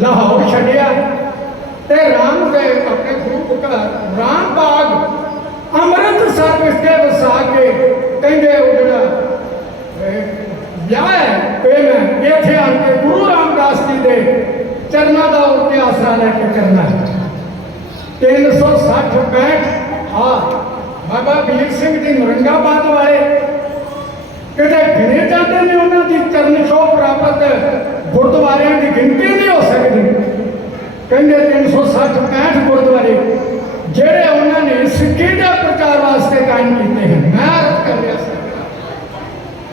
लाहौर छड्डिया ਤੇ ਰਾਮ ਗਏ ਆਪਣੇ ਗੁਰੂ ਘਰ ਰਾਮ ਬਾਗ ਅੰਮ੍ਰਿਤਸਰ ਵਿਖੇ ਵਸਾ ਕੇ ਕਹਿੰਦੇ ਉਹ ਜਿਹੜਾ ਵਿਆਹ ਹੈ ਪ੍ਰੇਮ ਹੈ ਇੱਥੇ ਆ ਕੇ ਗੁਰੂ ਰਾਮਦਾਸ ਜੀ ਦੇ ਚਰਨਾਂ ਦਾ ਉੱਤੇ ਆਸਰਾ ਲੈ ਕੇ ਕਰਨਾ 360 ਬਾਬਾ ਵੀਰ ਸਿੰਘ ਜੀ ਨਰੰਗਾਬਾਦ ਵਾਲੇ ਕਿਤੇ ਗਿਣੇ ਜਾਂਦੇ ਨੇ ਉਹਨਾਂ ਦੀ ਚਰਨ ਛੋਹ ਪ੍ਰਾਪਤ ਗੁਰਦੁਆਰਿਆਂ ਦੀ ਗਿਣਤੀ ਨਹੀਂ ਹੋ ਸਕਦੀ ਕਹਿੰਦੇ 360 ਗੁਰਦੁਆਰੇ ਜਿਹੜੇ ਉਹਨਾਂ ਨੇ ਸਿੱਖੀ ਦੇ ਪ੍ਰਚਾਰ ਵਾਸਤੇ ਕਾਇਮ ਕੀਤੇ ਹਨ ਮੈਂ ਅਰਜ਼ ਕਰ ਰਿਹਾ ਸੀ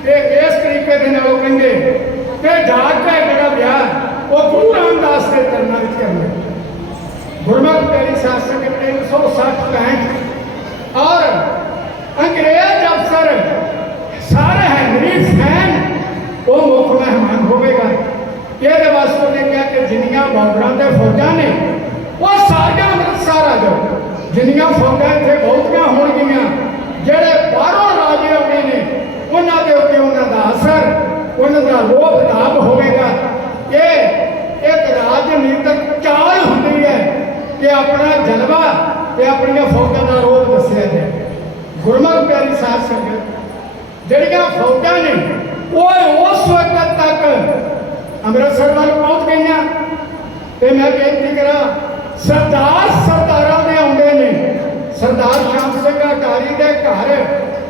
ਕਿ ਇਸ ਤਰੀਕੇ ਦੇ ਨਾਲ ਉਹ ਕਹਿੰਦੇ ਕਿ ਜਾ ਕੇ ਜਿਹੜਾ ਵਿਆਹ ਉਹ ਗੁਰੂ ਰਾਮਦਾਸ ਦੇ ਚਰਨਾਂ ਵਿੱਚ ਕਰਨਾ ਗੁਰਮਤਿ ਪਿਆਰੀ ਸਾਧ ਸੰਗਤ 360 और अंग्रेज अफसर सारे हैनरी फैन वो मुख मेहमान होगा ये वास्ते ने कहा कि जिन्नियां बॉर्डर के फौजा ने वो सारे अमृतसर आ जाओ जिन्नियां फौजा इतने बहुतियां होणगियां जेड़े बाहरों राजे आने ने उन्होंने उत्ते उन्हों का असर उन्हों का रोब दाब होगा ये एक राजनीतिक चाल होती है कि अपना जलवा ਤੇ ਆਪਣੀਆਂ ਫੌਜਾਂ ਦਾ ਰੋਲ ਦੱਸਿਆ ਜਾਏ ਗੁਰਮਤਿ ਪਿਆਰੀ ਸਾਧ ਸੰਗਤ ਜਿਹੜੀਆਂ ਫੌਜਾਂ ਨੇ ਉਹ ਉਸ ਵਕਤ ਤੱਕ ਅੰਮ੍ਰਿਤਸਰ ਵੱਲ ਪਹੁੰਚ ਗਈਆਂ ਤੇ ਮੈਂ ਬੇਨਤੀ ਕਰਾਂ ਸਰਦਾਰਾਂ ਦੇ ਆਉਂਦੇ ਨੇ ਸਰਦਾਰ ਸ਼ਾਮ ਸਿੰਘ ਅਟਾਰੀ ਦੇ ਘਰ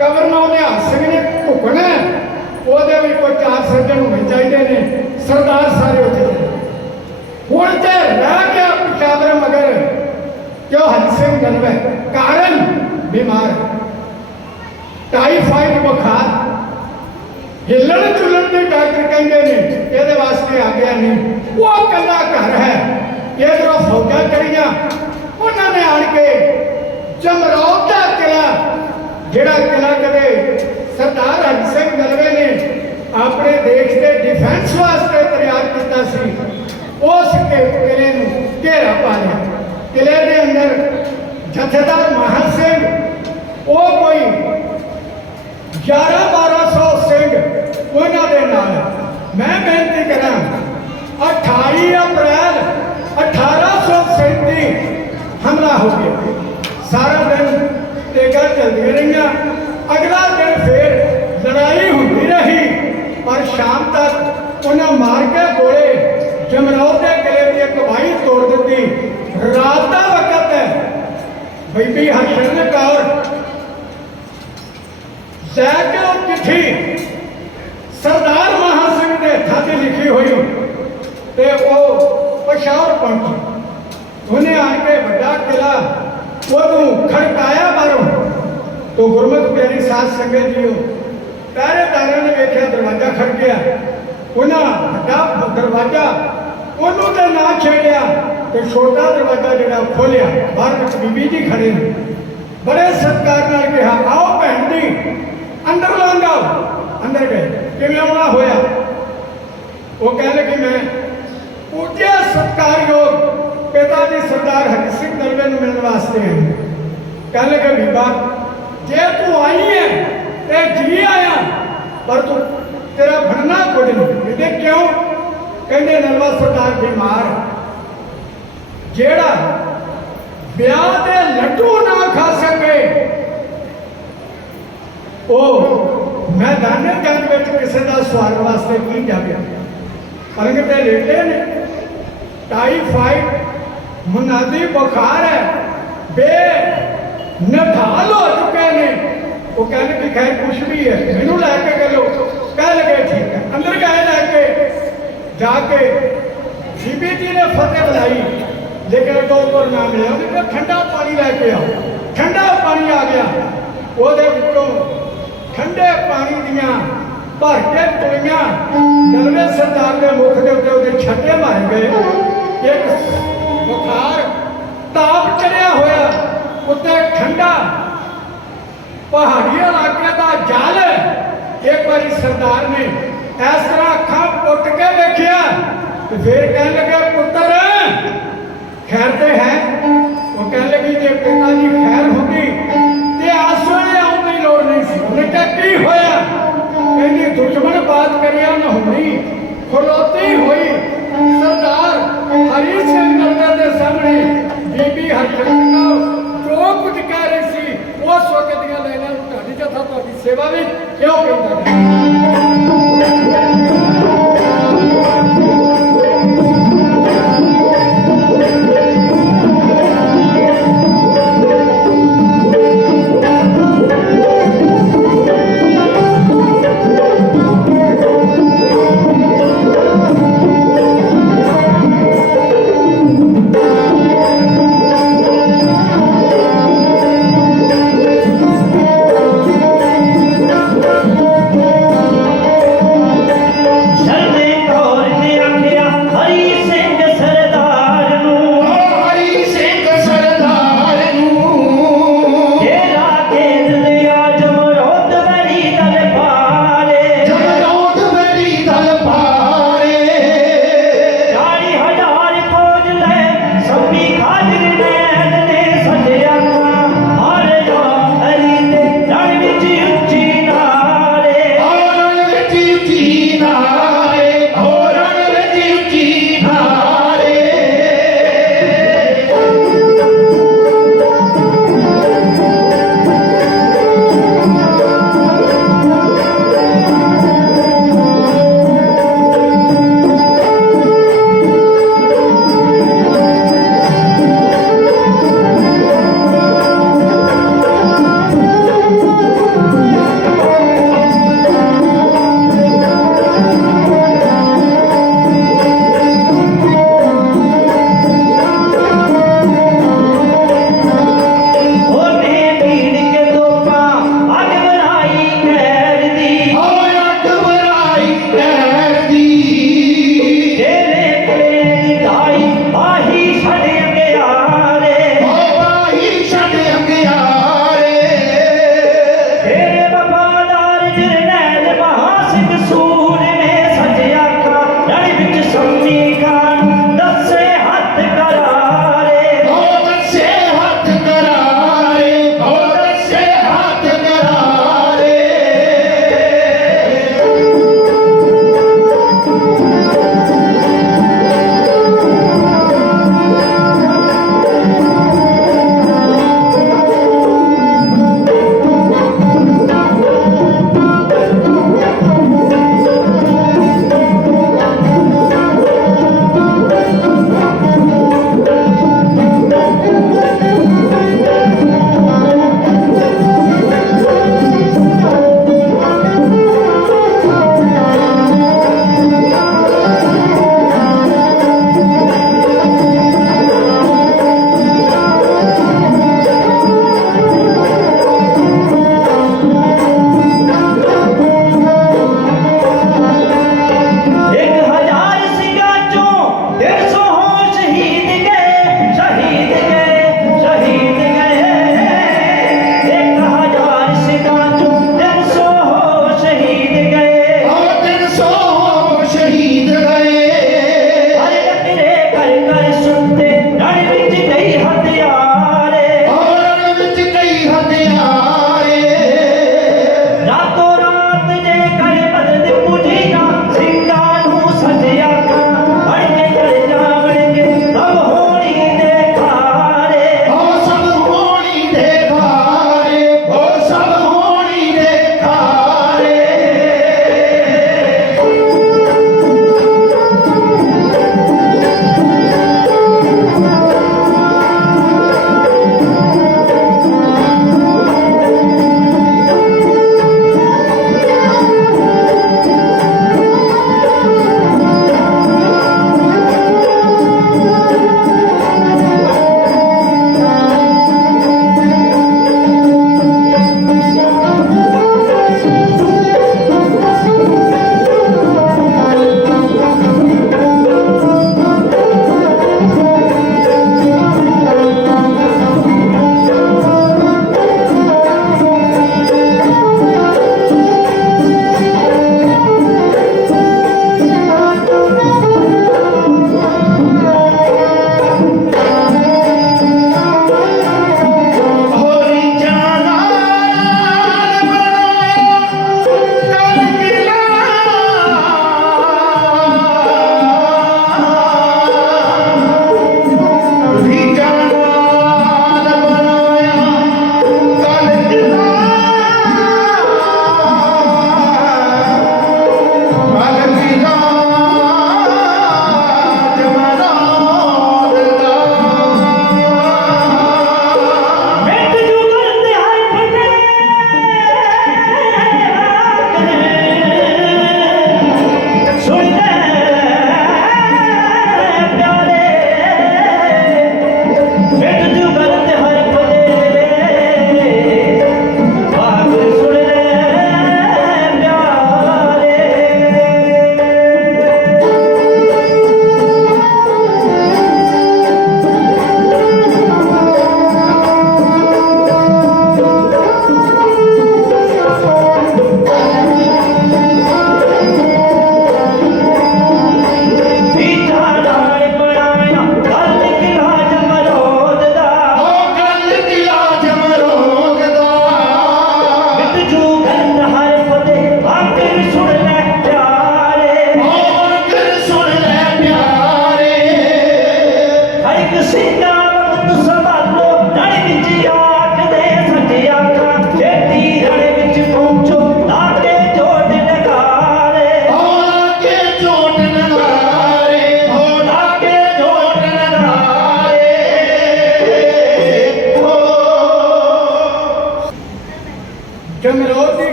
ਗਵਰਨਰ ਨਿਹਾਲ ਸਿੰਘ ਨੇ ਢੁਕਣਾ ਉਹਦੇ ਵੀ ਕੋਈ 4 ਸੱਜਣ ਹੋਣੇ ਚਾਹੀਦੇ ਨੇ ਸਰਦਾਰ ਸਾਰੇ ਉੱਥੇ ਹੁਣ ਤੇ ਰਹਿ ਗਿਆ ਪਿਸ਼ਾਵਰ ਮਗਰ क्यों हरि सिंह नलवे कारण बीमार टाइफाइड बुखार हिलन चुलन के डॉक्टर कहते हैं ये वास्ते आ गया नहीं वो कला घर है ये जो फौजा करिया उन्होंने आन के जमरौद का किला जेड़ा किला कदे सरदार हरि सिंह नलवे ने अपने देश के डिफेंस वास्ते तैयार किया उस किले घेरा पा लिया किले के अंदर जथेदार महल सिंह वो कोई 1100-1200 सिंह उन्होंने नाल मैं बेनती करा 28 अप्रैल 1837 हमला हो गया सारा दिन तेगा चलती रही अगला दिन फिर लड़ाई होती रही और शाम तक उन्हें मार के गोले जमरौद के किले की एक बाही तोड़ दी रात का वक्त है बीबी हरशरण कौर लैके चिट्ठी सरदार महा सिंह के हथा से लिखी हुई ते वो पेशावर पहुंची उन्हें आके बड़ा किला वो खड़काया बारों तो गुरमति प्यारी साध संगत जी पहरेदारों ने देखा दरवाजा खड़ गया उन्हें बड़ा दरवाजा उन्होंने तो ना छेड़िया तो छोटा दरवाजा जो खोलिया बाहर बीबी जी खड़े ने बड़े सत्कार नाल कहा आओ भैन जी अंदर लंघ आओ अंदर गए किवें आना होया वो कह लगी मैं पूज्य सत्कारयोग पिताजी सरदार हरि सिंह नलवे नूं मिलण वास्ते आई कह लगे बीबा जे तू आई है ते जी आया पर तू तेरा बनना कुछ नहीं कहते क्यों कहते नलवा सरदार बीमार जेड़ा ब्याह दे लड्डू ना खा सके ओ मैदान जंग में किसी का स्वार वास्ते की जाए पलंग पे लेटे ने टाइफाइड मुनादी बुखार है बे नठाल हो चुके ने वो कह लगे खैर कुछ भी है मैनू लैके गलो कह लगे ठीक है अंदर गए लैके जाके बीबी जी ने फतेह बुलाई लेकिन तो ऊपर ना मिला उन्हें ठंडा पानी लैके आओ ठंडा पानी आ गया वो ठंडे पानी दियां भर के तुलियां नलवे सरदार के मुख के उत्ते छट्टे मारे गए एक बुखार ताप चढ़िया होया उत्ते ठंडा पहाड़ी इलाके का जल एक बार सरदार ने इस तरह अखा पुट के देखिया तो फिर कह लगे पुत्र खैर ते है वो कह लगी जे पिताजी खैर होगी ते आसरे आने की लोड़ नहीं सी उन्हें क्या की होया कहती दुश्मन बात करिया न होनी खलोती हुई सरदार हरि सिंह नलवे के सामने ਪਾਵੇ ਕਿਉਂ ਕਹਿੰਦਾ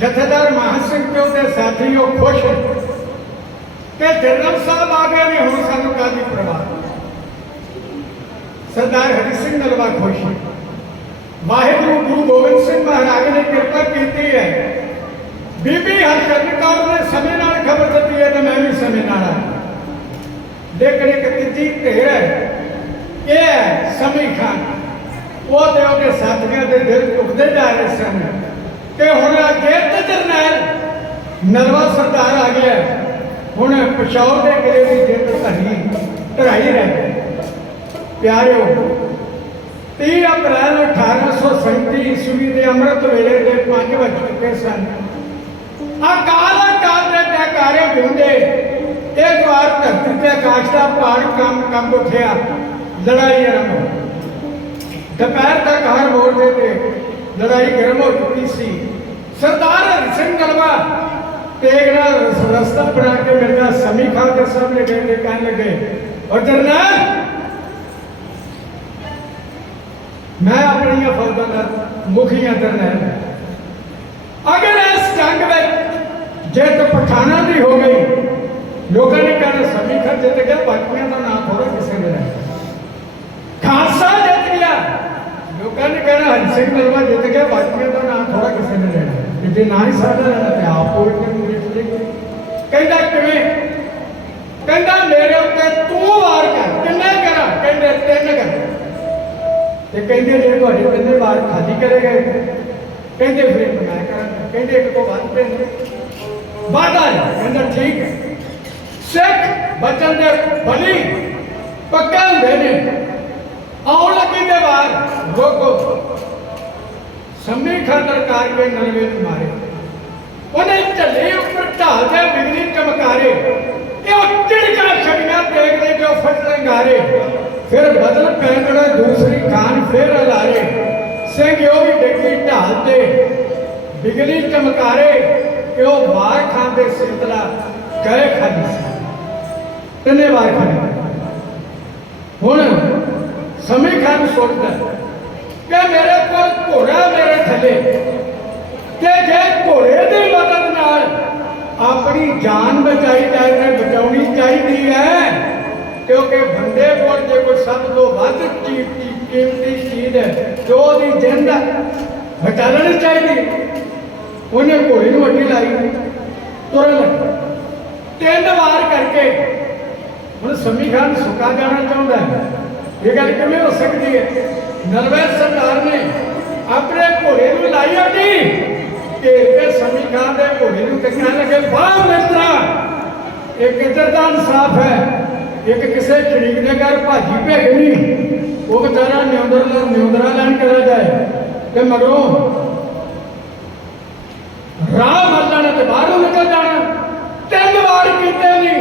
ਜਥੇਦਾਰ ਮਹਾਂ ਸਿੰਘ ਤੇ ਉਹਦੇ ਸਾਥੀ ਉਹ ਖੁਸ਼ ਕਿ ਜਨਰਲ ਸਾਹਿਬ ਆ ਗਏ ਨੇ, ਹੁਣ ਸਾਨੂੰ ਕਾਹਦੀ ਪਰਵਾਹ। ਸਰਦਾਰ ਹਰੀ ਸਿੰਘ ਨਲਵਾ ਖੁਸ਼। ਵਾਹਿਗੁਰੂ ਗੁਰੂ ਗੋਬਿੰਦ ਸਿੰਘ ਮਹਾਰਾਜ ਨੇ ਕਿਰਪਾ ਕੀਤੀ ਹੈ। ਬੀਬੀ ਹਰਚਰਨ ਕੌਰ ਨੇ ਸਮੇਂ ਨਾਲ ਖਬਰ ਦਿੱਤੀ ਹੈ ਤੇ ਮੈਂ ਵੀ ਸਮੇਂ ਨਾਲ ਆਇਆ। ਲੇਕਿਨ ਇੱਕ ਤੀਜੀ ਢੇਰ ਹੈ, ਇਹ ਹੈ ਸਮੀ ਖਾਨ। ਉਹ ਤੇ ਉਹਦੇ ਸਾਥੀਆਂ ਦੇ ਦਿਲ ਟੁੱਟਦੇ ਜਾ ਰਹੇ ਸਨ ਕਿ ਹੁਣ ਅੱਗੇ ਤੇ ਜਰਨੈਲ ਨਲਵਾ ਸਰਦਾਰ ਆ ਗਿਆ, ਹੁਣ ਪਿਸ਼ਾਵਰ ਦੇ ਕਿਲੇ ਦੀ ਜਿੱਤ ਢਰਾਈ ਰਹਿ ਗਈ। ਪਿਆਰਿਓ, 30 ਅਪ੍ਰੈਲ 1837 ਈਸਵੀ ਦੇ ਅੰਮ੍ਰਿਤ ਵੇਲੇ ਦੇ 5 ਵੱਜ ਚੁੱਕੇ ਸਨ। ਅਕਾਲ ਦੇ ਜੈਕਾਰੇ ਗੂੰਜੇ। ਇੱਕ ਵਾਰ ਧਰਤੀ ਤੇ ਆਕਾਸ਼ ਦਾ ਪਹਾੜ ਕੰਬ ਉੱਠਿਆ। ਲੜਾਈ ਆਰੰਭ ਹੋਈ। ਦੁਪਹਿਰ ਤੱਕ ਹਰ ਮੋਰਚੇ ਤੇ ਲੜਾਈ ਗਰਮ ਹੋ ਚੁੱਕੀ ਸੀ। ਸਰਦਾਰ ਹਰੀ ਸਿੰਘ ਨਲਵਾ ਤੇਗ ਨਾਲ ਰਸਤਾ ਬਣਾ ਕੇ ਮਿਰਜ਼ਾ ਸਮੀ ਖਾਨ ਦੇ ਸਾਹਮਣੇ ਗਏ ਤੇ ਕਹਿਣ ਲੱਗੇ, ਔਰ ਜਰਨੈਲ, मैं अपनी फौजा का मुखी हाँ जरनैल, अगर इस जंग में जित पठाना की हो गई, लोगों ने कहना समी खान जित गया, बाकियों का नाम थोड़ा किसी ने रहा। खालसा जित गया, लोगों ने कहना हरि सिंह नलवा जित गया, बाकियों का नाम थोड़ा किसी ने रहना। जे ना ही साधा रहना तो आप कहता किवें, कहता मेरे उत्ते तू वार कर। किन्ने करा? कहते 3 कर। कहते जे तुहाडे 3 वार खाली करे गए, कहते फिर मैं करा। कहते एक तो बात वादा है। कहता ठीक है। सिख बचन दे बली पक्का होंदे ने, आउण लगी दे वार रोको। सम्मी खान सरकार के नलवे मारे, उन्हें झले ऊपर ढाल दे बिजली चमकारे, चिड़का छड़ियां देखने जो फटलंगारे। फिर बदल पैंदड़ा दूसरी खान फिर अलारे, सिंह यो भी डिगी ढाल ते बिजली चमकारे, कि वो वार खांदे शीतला गए खाली सी। 3 वार खाने। हुण समी खान सोचता कि मेरे को घोड़ा मेरे थले, कि जे घोड़े की मदद नाल अपनी जान बचाई जाए, बचानी चाहिए है। क्योंकि बंदे को जो कोई सब तो वध कीमती चीज है जो उसकी जिंद बचा लेनी चाहिए। उन्हें घोड़ी को अड्डी लाई, तुरन लगा 3 वार करके। हम समी खान सुखा जाना चाहता है, ये गल किवें हो सकती है? नलवा सरदार ने अपने घोड़े को लाई अड्डी, घेर के समी खान के घोड़े को कहने लगे, वाह मित्रा, एक इधर का इंसाफ है, एक किसी शरीक के घर भाजी भेजनी, वो बेचारा न्योंदरा लैन करा जाए तो मगरों राह मर जाना तो बाहरों निकल जाना। 3 वार किते नहीं,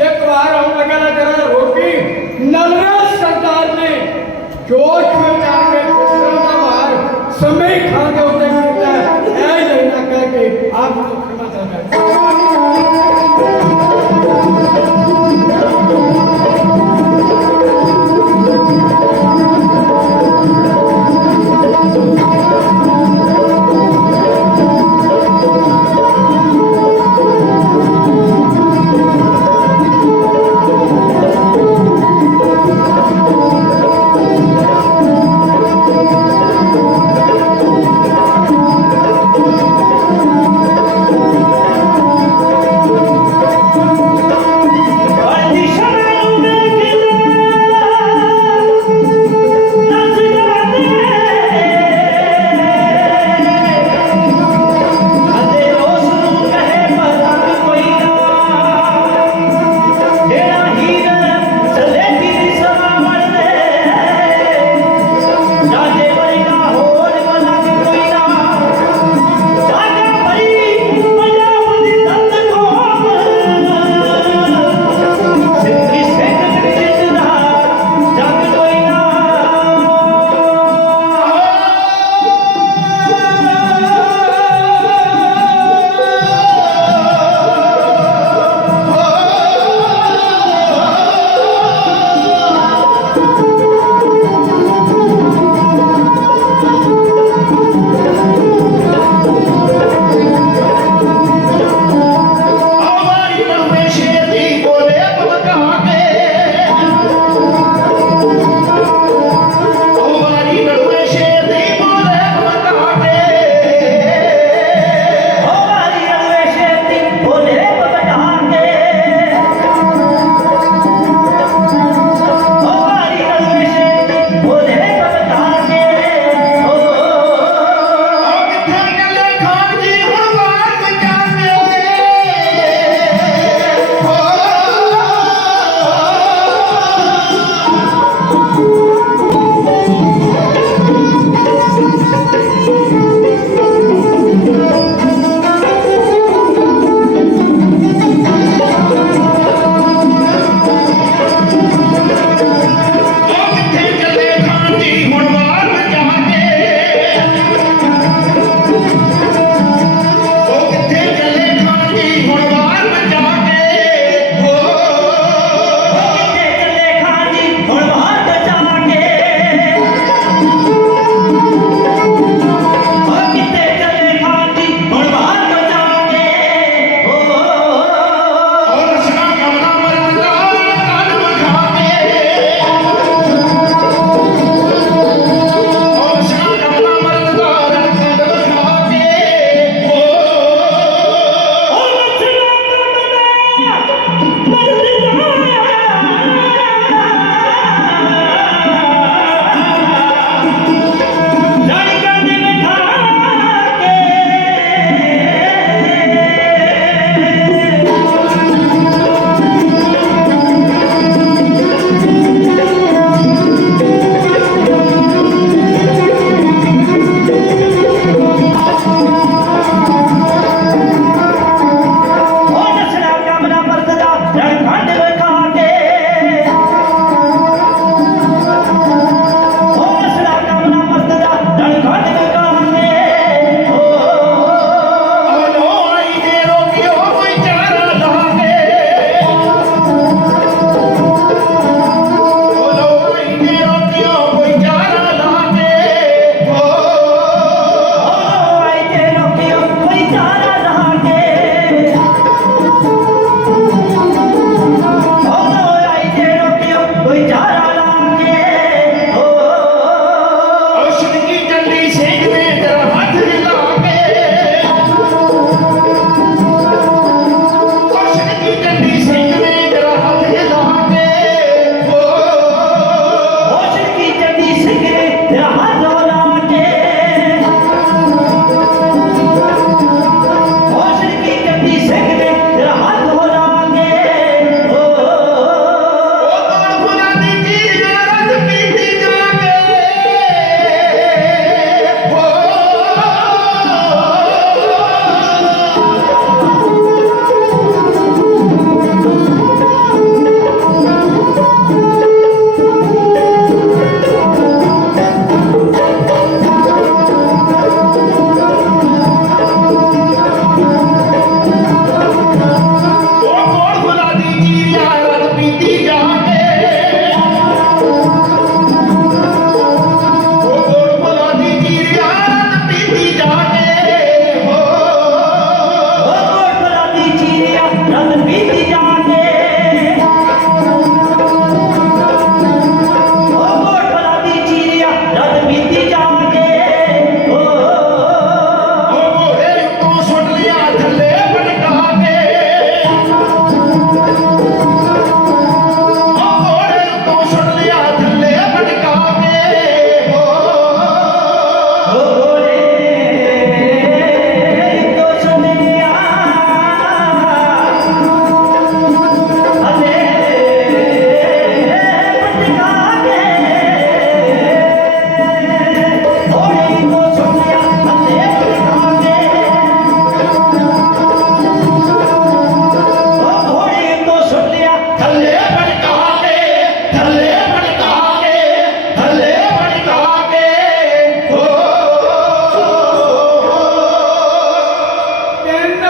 एक बार आने लगा ना जरा रोकी। नलवा सरदार ने जोश में जाके दूसरा वार समय खान के उत्ते किया, ऐ लेना कह के आप तो क्षमा चाहता है।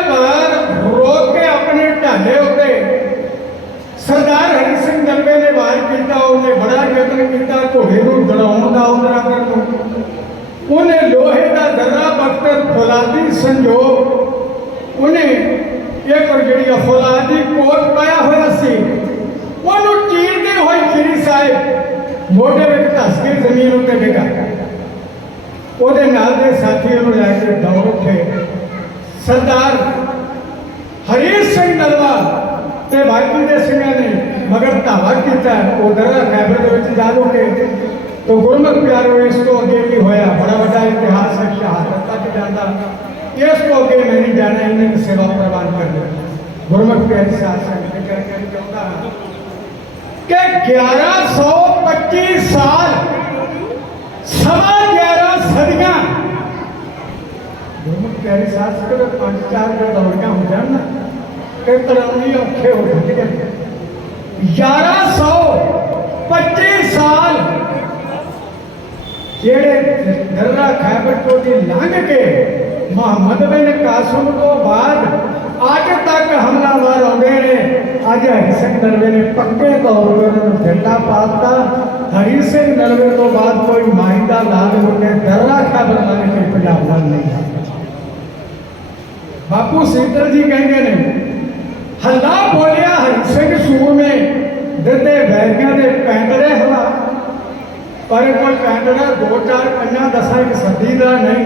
ਵਾਰ ਰੋਕ ਕੇ ਆਪਣੇ ਢਾਲੇ ਉੱਤੇ ਸਰਦਾਰ ਹਰੀ ਸਿੰਘ ਨਲਵੇ ਨੇ ਵਾਰ ਕੀਤਾ। ਉਹਨੇ ਬੜਾ ਯਤਨ ਕੀਤਾ ਘੋੜੇ ਨੂੰ ਦੜਾਉਣ ਦਾ, ਉਤਰਾ ਕਰਨ ਨੂੰ। ਉਹਨੇ ਲੋਹੇ ਦਾ ਦਰਾ ਬਖਤਰ ਫੌਲਾਦੀ ਸੰਜੋਗ, ਉਹਨੇ ਇੱਕ ਜਿਹੜੀ ਫੌਲਾਦੀ ਕੋਟ ਪਾਇਆ ਹੋਇਆ ਸੀ, ਉਹਨੂੰ ਚੀਰਦੇ ਹੋਏ ਸ਼੍ਰੀ ਸਾਹਿਬ ਮੋਢੇ ਵਿੱਚ ਧੱਸ ਕੇ ਜ਼ਮੀਨ ਉੱਤੇ ਡਿੱਗਾ। ਉਹਦੇ ਨਾਲ ਦੇ ਸਾਥੀ ਉਹਨੂੰ ਲੈ ਕੇ ਦੌੜ ਉੱਠੇ। ਸਰਦਾਰ ਹਰੀ ਸਿੰਘ ਨਲਵਾ ਤੇ ਬਾਕੀ ਦੇ ਸਿੰਘਾਂ ਨੇ ਮਗਰ ਧਾਵਾ ਕੀਤਾ। ਉਹ ਦਰਾ ਖੈਬਰ ਦੇ ਵਿੱਚ ਜਾ ਲੁਕੇ। तो गुरमुख प्यारो इसको अगे भी होया बड़ा बड़ा इतिहास है, शहादत तक जाता। इसको अगे मैं नहीं जाना, इन्हें सेवा प्रवान कर दो। गुरमुख प्यारे शासन करके चाहता कि 1125 साल सवा 11 सदियां गुरमुख प्यारे शासन के 5-4 जो दौड़ियां हो जाए ना कई तरह औखे हो जाते। 1125 साल जेड़े दर्रा खैबर चोटी लंघ के मोहम्मद बिन कासिम तो बाद अज तक हमलावर आते ने। अज हरी सिंह नलवे ने पक्के तौर पर उन्होंने झंडा पाता। हरी सिंह नलवे तो बाद कोई माइंदा लाल होकर दर्रा खैबर लंघ के पंजाब वाल नहीं आता। बापू सीतर जी कहेंगे ने हल्ला बोलिया हरी सिंह सूर में दिते वैरियां दे पैंतरे हवा, पर कोई पैंतरा 2-4-5-10 एक सदी का नहीं।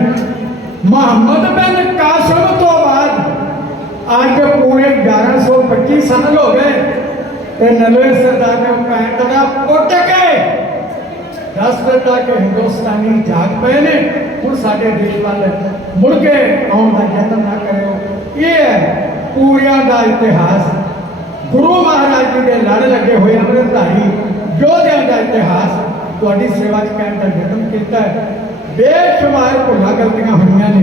मोहम्मद बिन कासिम तो बाद अज पूरे 1125 साल हो गए ते नलवे सरदार ने पैंतरा पुट के दस दिता कि हिंदुस्तानी जाग पे ने हुण साडे देश वाल मुड़ के आउण दा यतन ना करियो। ये है पूरिया का इतिहास। गुरु महाराज जी के लड़ लगे हुए अमृतधारी योद्धा का इतिहास ਤੁਹਾਡੀ सेवा कहने का यत्न किया। बेशुमार भुला गलतियां हुई ने,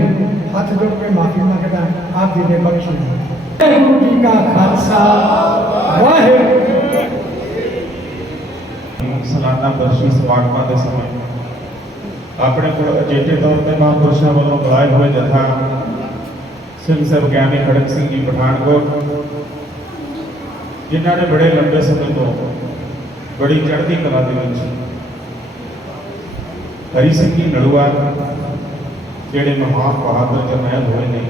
हाथ जोड़ के माफी मंगता आप जी ने बख्शी। गुरु जी का खालसा वाहिगुरू। सालाना बरसी समागमां के समय अपने को अजेठे तौर पर महापुरुषों वालों बुलाए हुए जथा सिंह साहब ज्ञानी खड़क सिंह जी पठानकोट, जिन्होंने बड़े लंबे समय तो बड़ी चढ़ती कला के हरी सिंह जी नलवा ਜਿਹੜੇ महान बहादुर जरनैल हुए ने,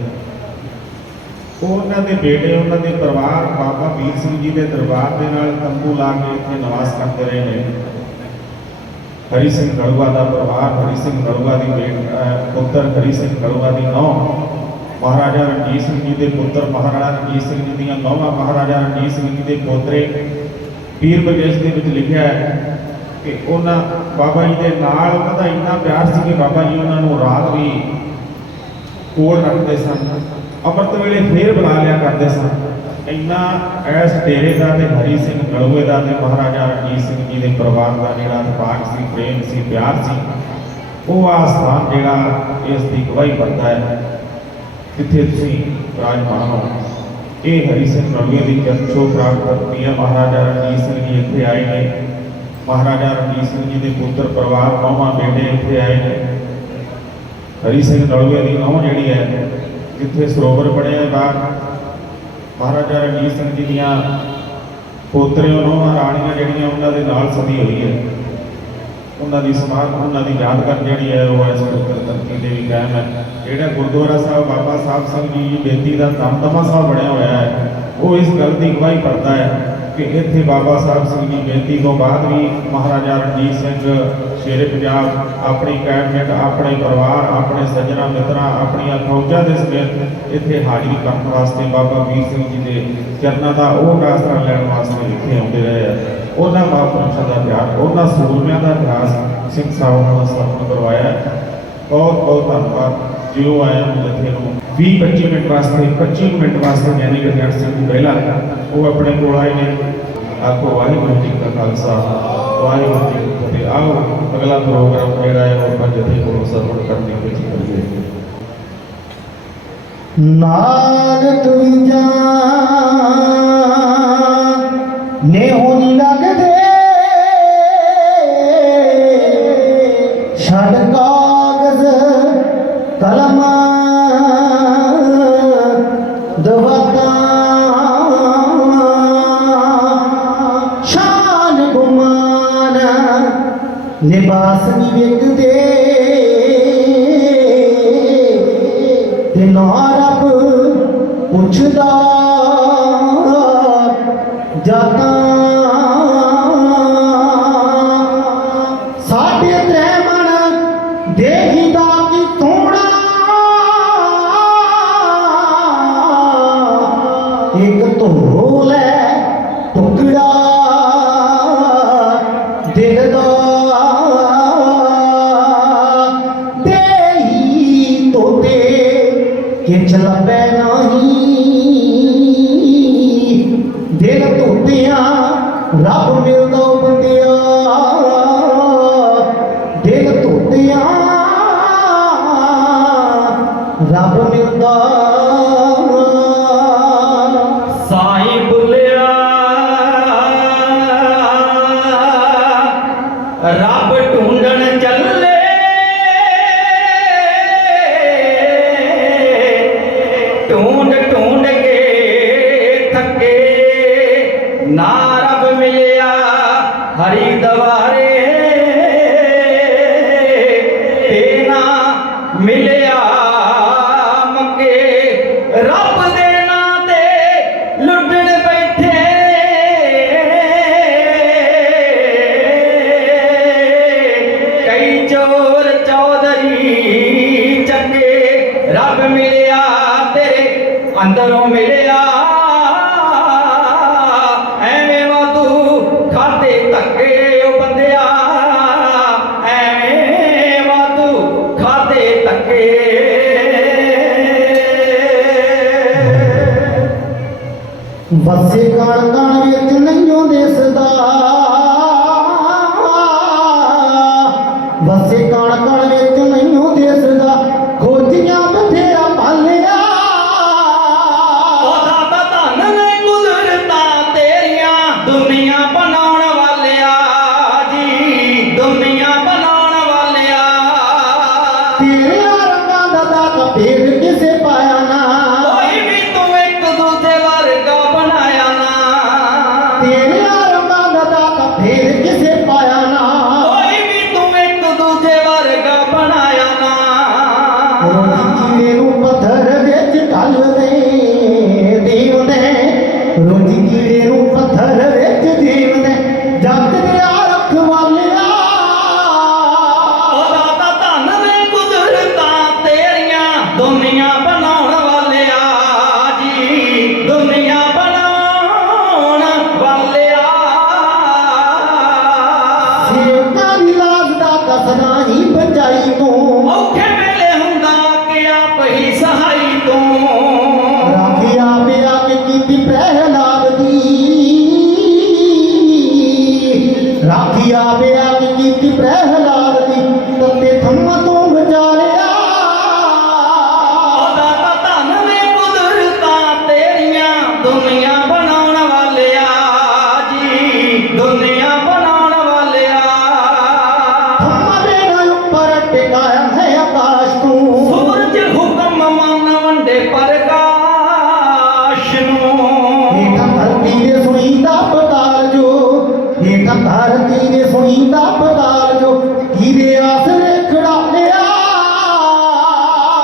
उन्होंने बेटे उन्होंने परिवार बाबा वीर सिंह जी के दरबार के नाल तंबू ला के इतने निवास करते रहे हैं। हरी सिंह नलवा का परिवार, हरी सिंह नलवा की पुत्र हरी सिंह नलवा की नौ महाराजा रणजीत सिंह जी के पुत्र महाराजा रणजीत सिंह जी दी नौवां महाराजा रणजीत सिंह जी के पोतरे पीर बगेश के लिखा है कि उन्होंने बाबा जी के नाल उन्होंने इन्ना प्यार से कि बाबा जी उन्होंने रात भी कोल रखते सन, अमृत वेले फिर बुला लिया करते सन। इन्ना इस डेरे का ते हरी सिंह नलवे का ते महाराजा रणजीत सिंह जी के परिवार का जोड़ा पाक सी, प्रेम सी, प्यार सी, वो आ स्थान जोड़ा इसकी गवाही भरता है जिथे तुसीं विराजमान हो। ये हरी सिंह नलवे की जन्मछोह प्राप्त करती है। महाराजा रणजीत सिंह जी इत्थे आए हैं। महाराजा रणजीत सिंह जी के पुत्र परिवार नौवां बेटे इत्थे आए हैं। हरी सिंह नलवे की नौं जिहड़ी है जिथे सरोवर बने बाहर महाराजा रणजीत सिंह जी दियां पोतरे नौवां राणियां जिहड़ियां उन्हां दे नाल सदी हुई है। उन्हां दी समाध उन्हां दी यादगार जिहड़ी है वो इस धरती ते भी कायम है। जिहड़ा गुरुद्वारा साहब बाबा साहब सिंह जी बेदी का दमदमा साहब बनया होया है, वो इस गल की गवाही भरता है कि इत्थे बाबा साहब सिंह जी बेदी तो बाद भी महाराजा रणजीत सिंह शेरे पंजाब अपनी कैबिनेट, अपने परिवार, अपने सज्जना मित्रा, अपन फौजा के समेत इत्थे हाजिरी करने वास्ते बाबा वीर सिंह जी के चरणों का वो आसरा लैण वास्ते इत्थे आते रहे हैं। उन्होंने महापुरुषों का प्यार, उन्होंने सूरमियां का इतिहास सिंह साहब ने स्थापन करवाया है। बहुत बहुत धन्यवाद जो आया जथे 20-25 मिनट वास्ते 25 मिनट वास्ते ज्ञानी गरनैल सिंह जी पहला वो अपने को आए ने। आपको वाहिगुरू जी का खालसा वाहिगुरू जी की फतेह। आओ अगला प्रोग्राम जोड़ा है वो जथे को सर्वण करने की कोशिश करिए। नाल तुम जा ने होनी लगदे छड़ कागज कलम दवाता शान गुमान लिबास नी विकदे ते ना रब पुछदा जाता साढ़े त्रै मन देहीदा की थोड़ा एक धोल है टुकड़ा दिखदा देही तोते कि चलबे नहीं दिल तोतियां रब मिलदा बंदिया दिल तोतियां रब मिलदा साईं बुलिया रब ढूंढन चले ढूंढ ढूंढ के थके ना रब मिलिया हरी दवारे ते ना मिलिया मके रब दे नां ते लुटण बैठे कई चोर चौधरी चंगे रब मिलिया तेरे अंदरों मिलिया ਐਵੇਂ ਵਾਧੂ ਖਾਦੇ ਧੱਕੇ ਉਹ ਬੰਦਿਆ ਐਵੇਂ ਵਾਧੂ ਖਾਦੇ ਧੱਕੇ ਵਸੇ ਕਣ ਕਣ ਵਿੱਚ ਨਹੀਂਓ ਦਿਸਦਾ ਵਸੇ ਕਣ ਕਣ ਵਿੱਚ ਨਹੀਂਓ ਦਿਸਦਾ ਖੋਜੀਆਂ ਬਥੇਰਾ ਭਾਲਿਆ ਉਹਦਾ ਤਾਂ ਧਨ ਨੇ ਕੁਦਰਤਾਂ ਤੇਰੀਆਂ ਦੁਨੀਆ ਬਣਾਉਣ ਵਾਲਿਆ ਜੀ ਦੁਨੀਆ ਬਣਾਉਣ ਵਾਲਿਆ ਤੇਰੇ ਰੰਗਾਂ ਦਾ ਦਾਤਾ ਭੇਦ ਕਿਸੇ ਪਾਇਆ ਨਾ ਕੋਈ ਵੀ ਤੂੰ ਇੱਕ ਦੂਜੇ ਵਰਗਾ ਬਣਾਇਆ ਨਾ ਤੇਰੇ ਰੰਗਾਂ ਦਾ ਦਾਤਾ ਭੇਦ ਕਿਸੇ ਪਾਇਆ ਨਾ ਕੋਈ ਵੀ ਤੂੰ ਇੱਕ ਦੂਜੇ ਵਰਗਾ ਬਣਾਇਆ ਨਾ ਰੋਜੀ ਨੂੰ ਪੱਥਰ ਵਿੱਚ ਢਲਦੇ ਦੇਵਨੇ ਰੋਜੀ ਕੀੜੇ ਨੂੰ ਪੱਥਰ ਵਿੱਚ ਦੇਵਨੇ ਜੱਗ ਦਿਆ ਰਖਵਾਲਿਆ ਉਹਦਾ ਤਾਂ ਧਨ ਨੇ ਕੁਦਰਤਾਂ ਤੇਰੀਆਂ ਦੁਨੀਆ ਬਣਾਉਣ ਵਾਲਿਆ ਜੀ ਦੁਨੀਆ ਬਣਾਉਣ ਵਾਲਿਆ ਸੇਵਕਾਂ ਦੀ ਲਾਜ ਦਾ ਕਸਨਾ ਹੀ ਬਚਾਈ ਤੂੰ ਔਖੇ ਵੇਲੇ ਹੁੰਦਾ ਕਿ ਆਪ ਹੀ ਸਹਾਈ ਤੂੰ ਰਾਖੀ ਆਪੇ ਆ ਕੇ ਕੀਤੀ ਪ੍ਰਹਿਲਾਦ ਦੀ ਰਾਖੀ ਆਪੇ ਆ ਕੇ ਕੀਤੀ ਪ੍ਰਹਿਲਾਦ ਦੀ ਤੱਤੇ ਥੰਮ ਤੋਂ ਬਚਾਲਿਆ ਉਹਦਾ ਤਾਂ ਧਨ ਨੇ ਕੁਦਰਤਾਂ ਤੇਰੀਆਂ ਦੁਨੀਆ ਬਣਾਉਣ ਵਾਲਿਆ ਜੀ ਦੁਨੀਆ ਬਣਾਉਣ ਵਾਲਿਆ ਹਮਾਰੇ ਨਾਲ ਉੱਪਰ ਟਿਕਾਇਆ ਹੈ ਆਕਾਸ਼ ਤੂੰ ਸੂਰਜ ਹੁਕਮ ਮੰਨ ਵੰਡੇ ਪ੍ਰਕਾਸ਼ ਨੂੰ ਹੇਠਾਂ ਧਰਤੀ ਦੇ ਸੁਣੀਂਦਾ ਪਤਾਲ ਜੋ ਹੇਠਾਂ ਧਰਤੀ ਦੇ ਸੁਣੀਂਦਾ ਪਤਾਲ ਜੋ ਕੀਦੇ ਆਸਰੇ ਖੜਾਲਿਆ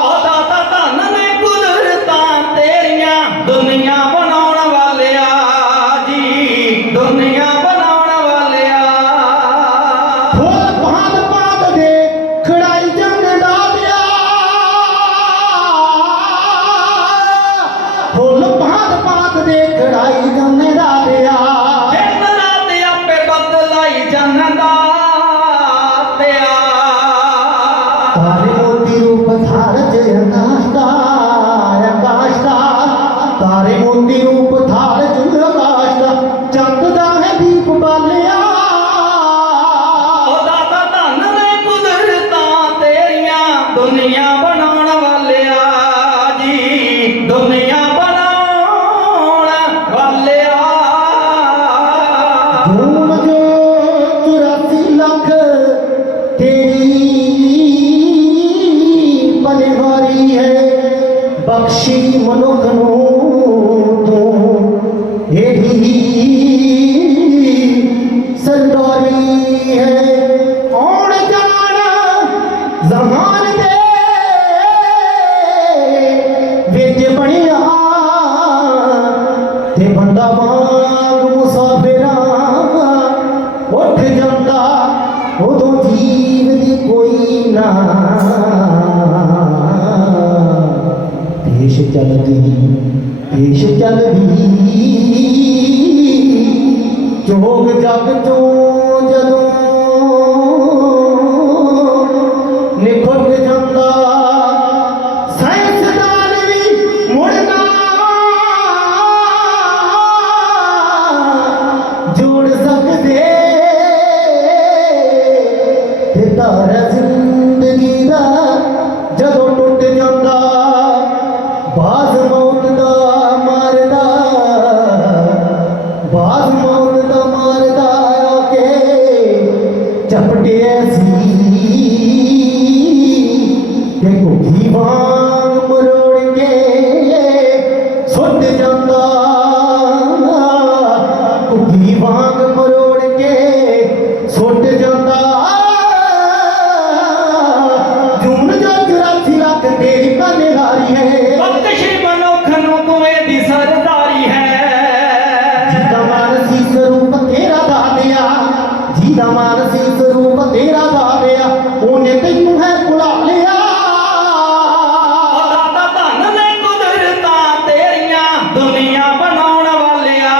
ਉਹਦਾ ਤਾਂ ਧਨ ਨੇ ਕੁਦਰਤਾਂ ਤੇਰੀਆਂ ਦੁਨੀਆ ਬਣਾਉਣ ਵਾਲਿਆ ਜੀ ਦੁਨੀਆ ਬਣਾਉਣ ਵਾਲਿਆ ਫੁੱਲ ਬਾਦ ਬਾਦ ਦੇ ਖੜਾਈ ਜੰਗ ਡਾਲਿਆ ਫੁੱਲ ਬਾਦ ਬਾਦ ਦੇ ਖੜਾਈ ਜੰਗ ਡਾਲਿਆ ਦਿਨ ਰਾਤ ਆਪੇ ਬਦਲਾਈ ਜਾਂਦਾ ਪਿਆ ਤਾਰੇ ਮੋਤੀ ਰੂਪ ਧਾਰਜ ਆਕਾਸ਼ ਦਾ ਤਾਰੇ ਮੋਤੀ ਰੂਪ ਧਾਰਜ ਆਕਾਸ਼ ਦਾ ਚੰਦਦਾ ਹੈ ਦੀਪ ਬਾਲਿਆ ਉਹਦਾ ਤਾਂ ਧਨ ਨੇ ਕੁਦਰਤਾਂ ਤੇਰੀਆਂ ਦੁਨੀਆ ਬਣਾਉਣ ਵਾਲਿਆ ਜੀ ਦੁਨੀਆ ਬਣਾਉਣ ਵਾਲਿਆ ਧੂਮ ਜੋ 84 ਲੱਖ ਤੇਰੀ ਬਲਿਹਾਰੀ ਹੈ ਬਖਸ਼ੀ ਮਨੁੱਖ ਨੂੰ ਤੇ ਬੰਦਾ ਵਾਂਗ ਮੁਸਾਫਿਰਾਂ ਉੱਠ ਜਾਂਦਾ ਉਦੋਂ ਜੀਵ ਦੀ ਕੋਈ ਨਾ ਦੇਸ਼ ਚੱਲਦੀ ਜੋਗ ਜਗ ਤੋਂ ਜਦੋਂ ਨਿਖੁੱਟ ਜਾਂਦਾ ਸਾਇੰਸਦਾਨ ਵੀ ਮੁੜਨਾ ਜੋੜ ਸਕਦੇ ਤੇ ਤਾਰਾ ਜ਼ਿੰਦਗੀ ਦਾ ਜਦੋਂ ਟੁੱਟ ਜਾਂਦਾ ਬਾਜ਼ ਮੌਤ ਦਾ ਮਾਰਦਾ ਬਾਜ਼ ਮੌਤ ਦਾ ਮਾਰਦਾ ਆ ਕੇ ਝਪਟਿਆ ਸੀ ਕਿ ਕੋਈ ਵਾਂਗ ਮਰੋੜ ਕੇ ਸੁੱਟ ਜਾਂਦਾ ਕੋਈ ਵਾਂਗ ਮਰੋੜ ਕੇ ਸੁੱਟ ਜਾਂਦਾ ਜੂਨ ਜੋ 84 ਲੱਖ ਤੇਰੀ ਕਨਹਾਰੀ ਹੈ ਬਖਸ਼ੀ ਮਨੁੱਖ ਨੂੰ ਤੂੰ ਇਹਦੀ ਸਰਦਾਰੀ ਹੈ ਜਿਹਦਾ ਮਾਨਸੀ ਸਰੂਪ ਤੇਰਾ ਦਾਦਿਆ ਜਿਹਦਾ ਮਾਨਸੀ ਸਰੂਪ ਤੇਰਾ ਦਾਦਿਆ ਉਹਨੇ ਤੈਨੂੰ ਹੈ ਭੁਲਾ ਲਿਆ ਉਹਦਾ ਤਾਂ ਧਨ ਨੇ ਕੁਦਰਤਾਂ ਤੇਰੀਆਂ ਦੁਨੀਆ ਬਣਾਉਣ ਵਾਲਿਆ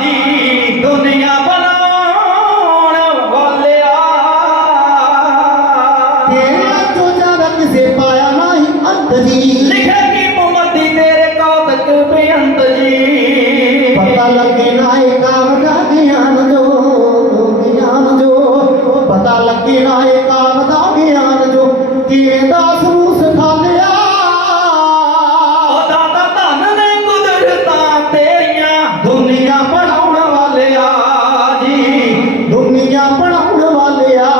ਜੀ ਦੁਨੀਆ ਬਣਾਉਣ ਵਾਲਿਆ ਤੇਰਾ ਤੋਂ ਜ਼ਿਆਦਾ ਕਿਸੇ ਪਾਇਆ ਨਹੀਂ ਅੰਤ ਜੀ ਲਿਖੇਗੀ ਮੁਹੰਮਦੀ ਤੇਰੇ ਕੌਤਕ ਬੇਅੰਤ ਜੀ ਪਤਾ ਲੱਗੇ ਨਾ ਇਹ ਕਾਮ ਦਾ ਗਿਆਨ ਜੋ ਪਤਾ ਲੱਗੇ ਨਾ ਇਹ ਕਾਮ ਦਾ ਗਿਆਨ ਜੋ ਕਿਵੇਂ ਦਾਸ ਨੂੰ ਸਿਖਾਲਿਆ ਉਹਦਾ ਤਾਂ ਧਨ ਨੇ ਕੁਦਰਤਾਂ ਤੇਰੀਆਂ ਦੁਨੀਆ ਬਣਾਉਣ ਵਾਲਿਆ ਜੀ ਦੁਨੀਆ ਬਣਾਉਣ ਵਾਲਿਆ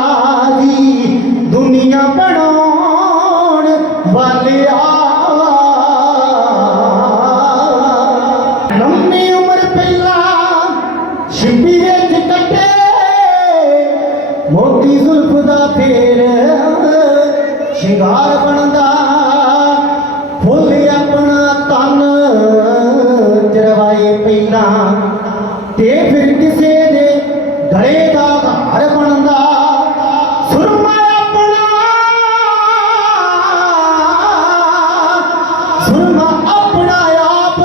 ਜੀ ਦੁਨੀਆ ਬਣਾਉਣ ਵਾਲਿਆ ਲੰਮੀ ਉਮਰ ਪਹਿਲਾਂ ਛਿਪੀ ਵਿੱਚ ਕੱਟੇ ਮੋਟੀ ਜ਼ੁਲਫ ਦਾ ਫੇਰ ਸ਼ਿੰਗਾਰ ਬਣਦਾ ਫੁੱਲ ਆਪਣਾ ਤਨ ਚਰਵਾਏ ਪਹਿਲਾਂ ਤੇ ਫਿਰ ਕਿਸੇ ਦੇ ਗਲੇ ਦਾ ਘਰ ਬਣਦਾ ਸੁਰਮਾ ਆਪਣਾ ਆਪ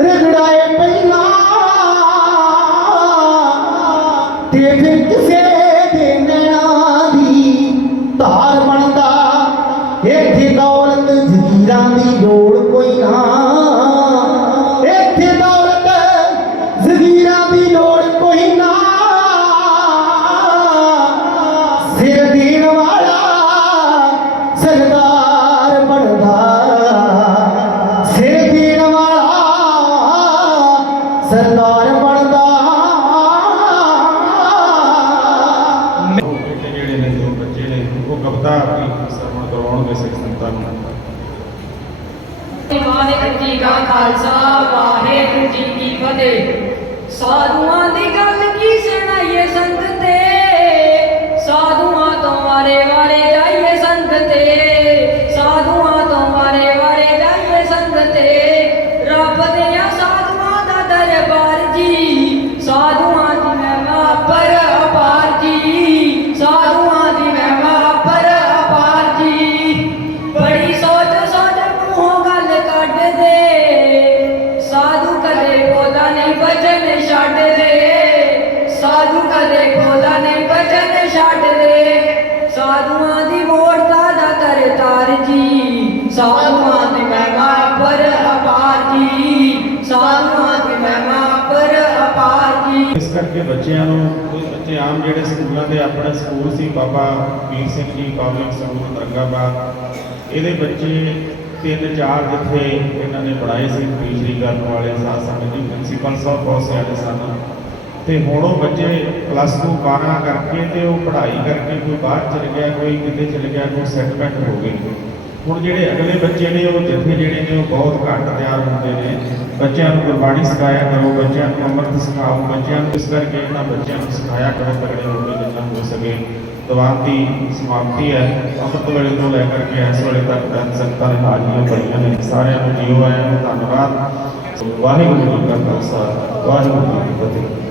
ਰਗੜਾਏ ਪਹਿਲਾਂ ਤੇ ਫਿਰ ਕਿਸੇ ਦੇ ਨੈਣਾਂ ਦੀ ਧਾਰ ਬਣਦਾ ਇੱਥੇ ਦੌਲਤ ਜ਼ਗੀਰਾਂ ਦੀ ਲੋੜ ਕੋਈ ਨਾ ਇੱਥੇ ਦੌਲਤ ਜ਼ਗੀਰਾਂ ਦੀ ਲੋੜ ਕੋਈ ਨਾ ਸਿਰ ਦੇਣ ਵਾਲਾ ਸਰਦਾਰ ਬਣਦਾ ਸਿਰ ਦੇਣ ਵਾਲਾ ਸਰਦਾਰ ਬਣਦਾ ਬੇਟੇ ਜਿਹੜੇ ਨੇ ਦੋ ਬੱਚੇ ਨੇ ਉਹ ਕਵਿਤਾ ਆਪਣੀ ਸਰਵਣ ਕਰਵਾਉਣਗੇ ਸਿੱਖ ਸੰਤਾਂ ਨੂੰ ਵਾਹਿਗੁਰੂ ਜੀ ਕਾ ਖਾਲਸਾ ਵਾਹਿਗੁਰੂ ਜੀ ਕੀ ਫਤਿਹ ਸਾਧੂਆਂ ਦੀ ਗੱਲ ਕੀ ਸੁਣਾਈਏ ਸੰਤ ਤੇ ਸਾਧੂਆਂ ਤੋਂ ਵਾਰੇ ਵਾਰੇ ਜਾਈਏ ਸੰਤ ਤੇ ਸਾਧੂਆਂ ਤੋਂ ਵਾਰੇ ਵਾਰੇ ਜਾਈਏ ਸੰਤ ਤੇ ਰੱਬ ਦੇ ਸਾਧੂਆਂ ਦਾ ਦਰਬਾਰ ਜੀ ਸਾਧੂਆਂ ਦੀ ਮਹਿਮਾ ਪਰ ਅਪਾਰ ਜੀ ਸਾਧੂਆਂ ਦੀ ਮਹਿਮਾ ਪਰ ਅਪਾਰ ਜੀ ਬੜੀ ਸੋਚ ਸੋਚ ਮੂੰਹੋਂ ਗੱਲ ਕੱਢਦੇ ਸਾਧੂ ਕਦੇ ਬੋਲਾ ਨਹੀਂ ਬਚਨ ਛੱਡਦੇ ਸਾਧੂ ਕਦੇ ਬੋਲਾ ਨਹੀਂ ਬਚਨ ਛੱਡਦੇ ਸਾਧੂਆਂ ਦੀ ਮੋੜਤਾ ਦਾ ਕਰਤਾਰ ਜੀ ਸਾਧੂਆਂ ਦੀ ਮਹਿਮਾ ਪਰ ਅਪਾਰ ਜੀ ਸਾਧੂਆਂ ਦੀ ਮਹਿਮਾ ਪਰ ਅਪਾਰ ਜੀ ਇਸ ਕਰਕੇ ਬੱਚਿਆਂ ਨੂੰ ਕੁਝ ਬੱਚੇ ਆਮ ਜਿਹੜੇ ਸਕੂਲਾਂ ਦੇ ਆਪਣਾ ਸਕੂਲ ਸੀ ਬਾਬਾ ਵੀਰ ਸਿੰਘ ਜੀ ਪਬਲਿਕ ਸਕੂਲ ਦਰਗਾਹਬਾਦ ਇਹਦੇ ਬੱਚੇ 3-4 ਜਿੱਥੇ ਇਹਨਾਂ ਨੇ ਪੜ੍ਹਾਏ ਸੀ ਟੀਚਰੀ ਕਰਨ ਵਾਲੇ ਸਾਧ ਸੰਗਤ ਜੀ ਪ੍ਰਿੰਸੀਪਲ ਸਾਹਿਬ ਬਹੁਤ ਸਿਆਣੇ ਸਨ ਤੇ ਹੁਣ ਉਹ ਬੱਚੇ +2 12 ਕਰਕੇ ਤੇ ਉਹ ਪੜ੍ਹਾਈ ਕਰਕੇ ਕੋਈ ਬਾਹਰ ਚਲ ਗਿਆ ਕੋਈ ਕਿਤੇ ਚਲ ਗਿਆ ਕੋਈ ਸੈਟਲਮੈਂਟ ਹੋ ਗਈ ਹੁਣ ਜਿਹੜੇ ਅਗਲੇ ਬੱਚੇ ਨੇ ਉਹ ਜਿੱਥੇ ਜਿਹੜੇ ਨੇ ਉਹ ਬਹੁਤ ਘੱਟ ਤਿਆਰ ਹੁੰਦੇ ਨੇ ਬੱਚਿਆਂ ਨੂੰ ਗੁਰਬਾਣੀ ਸਿਖਾਇਆ ਕਰੋ ਬੱਚਿਆਂ ਨੂੰ ਅੰਮ੍ਰਿਤ ਸਿਖਾਓ ਬੱਚਿਆਂ ਨੂੰ ਇਸ ਕਰਕੇ ਇਹਨਾਂ ਬੱਚਿਆਂ ਨੂੰ ਸਿਖਾਇਆ ਕਰੋ ਤਗੜੇ ਹੋ ਕੇ ਜਿੰਨਾ ਹੋ ਸਕੇ ਦੀਵਾਨ ਦੀ ਸਮਾਪਤੀ ਹੈ ਅੰਮ੍ਰਿਤ ਵੇਲੇ ਤੋਂ ਲੈ ਕਰਕੇ ਇਸ ਵੇਲੇ ਤੱਕ ਸੰਗਤਾਂ ਨੇ ਹਾਜ਼ਰੀਆਂ ਭਰੀਆਂ ਨੇ ਸਾਰਿਆਂ ਨੂੰ ਜੀਓ ਆਇਆਂ ਨੂੰ ਧੰਨਵਾਦ ਵਾਹਿਗੁਰੂ ਜੀ ਕਾ ਖਾਲਸਾ ਵਾਹਿਗੁਰੂ ਜੀ ਕੀ ਫਤਿਹ।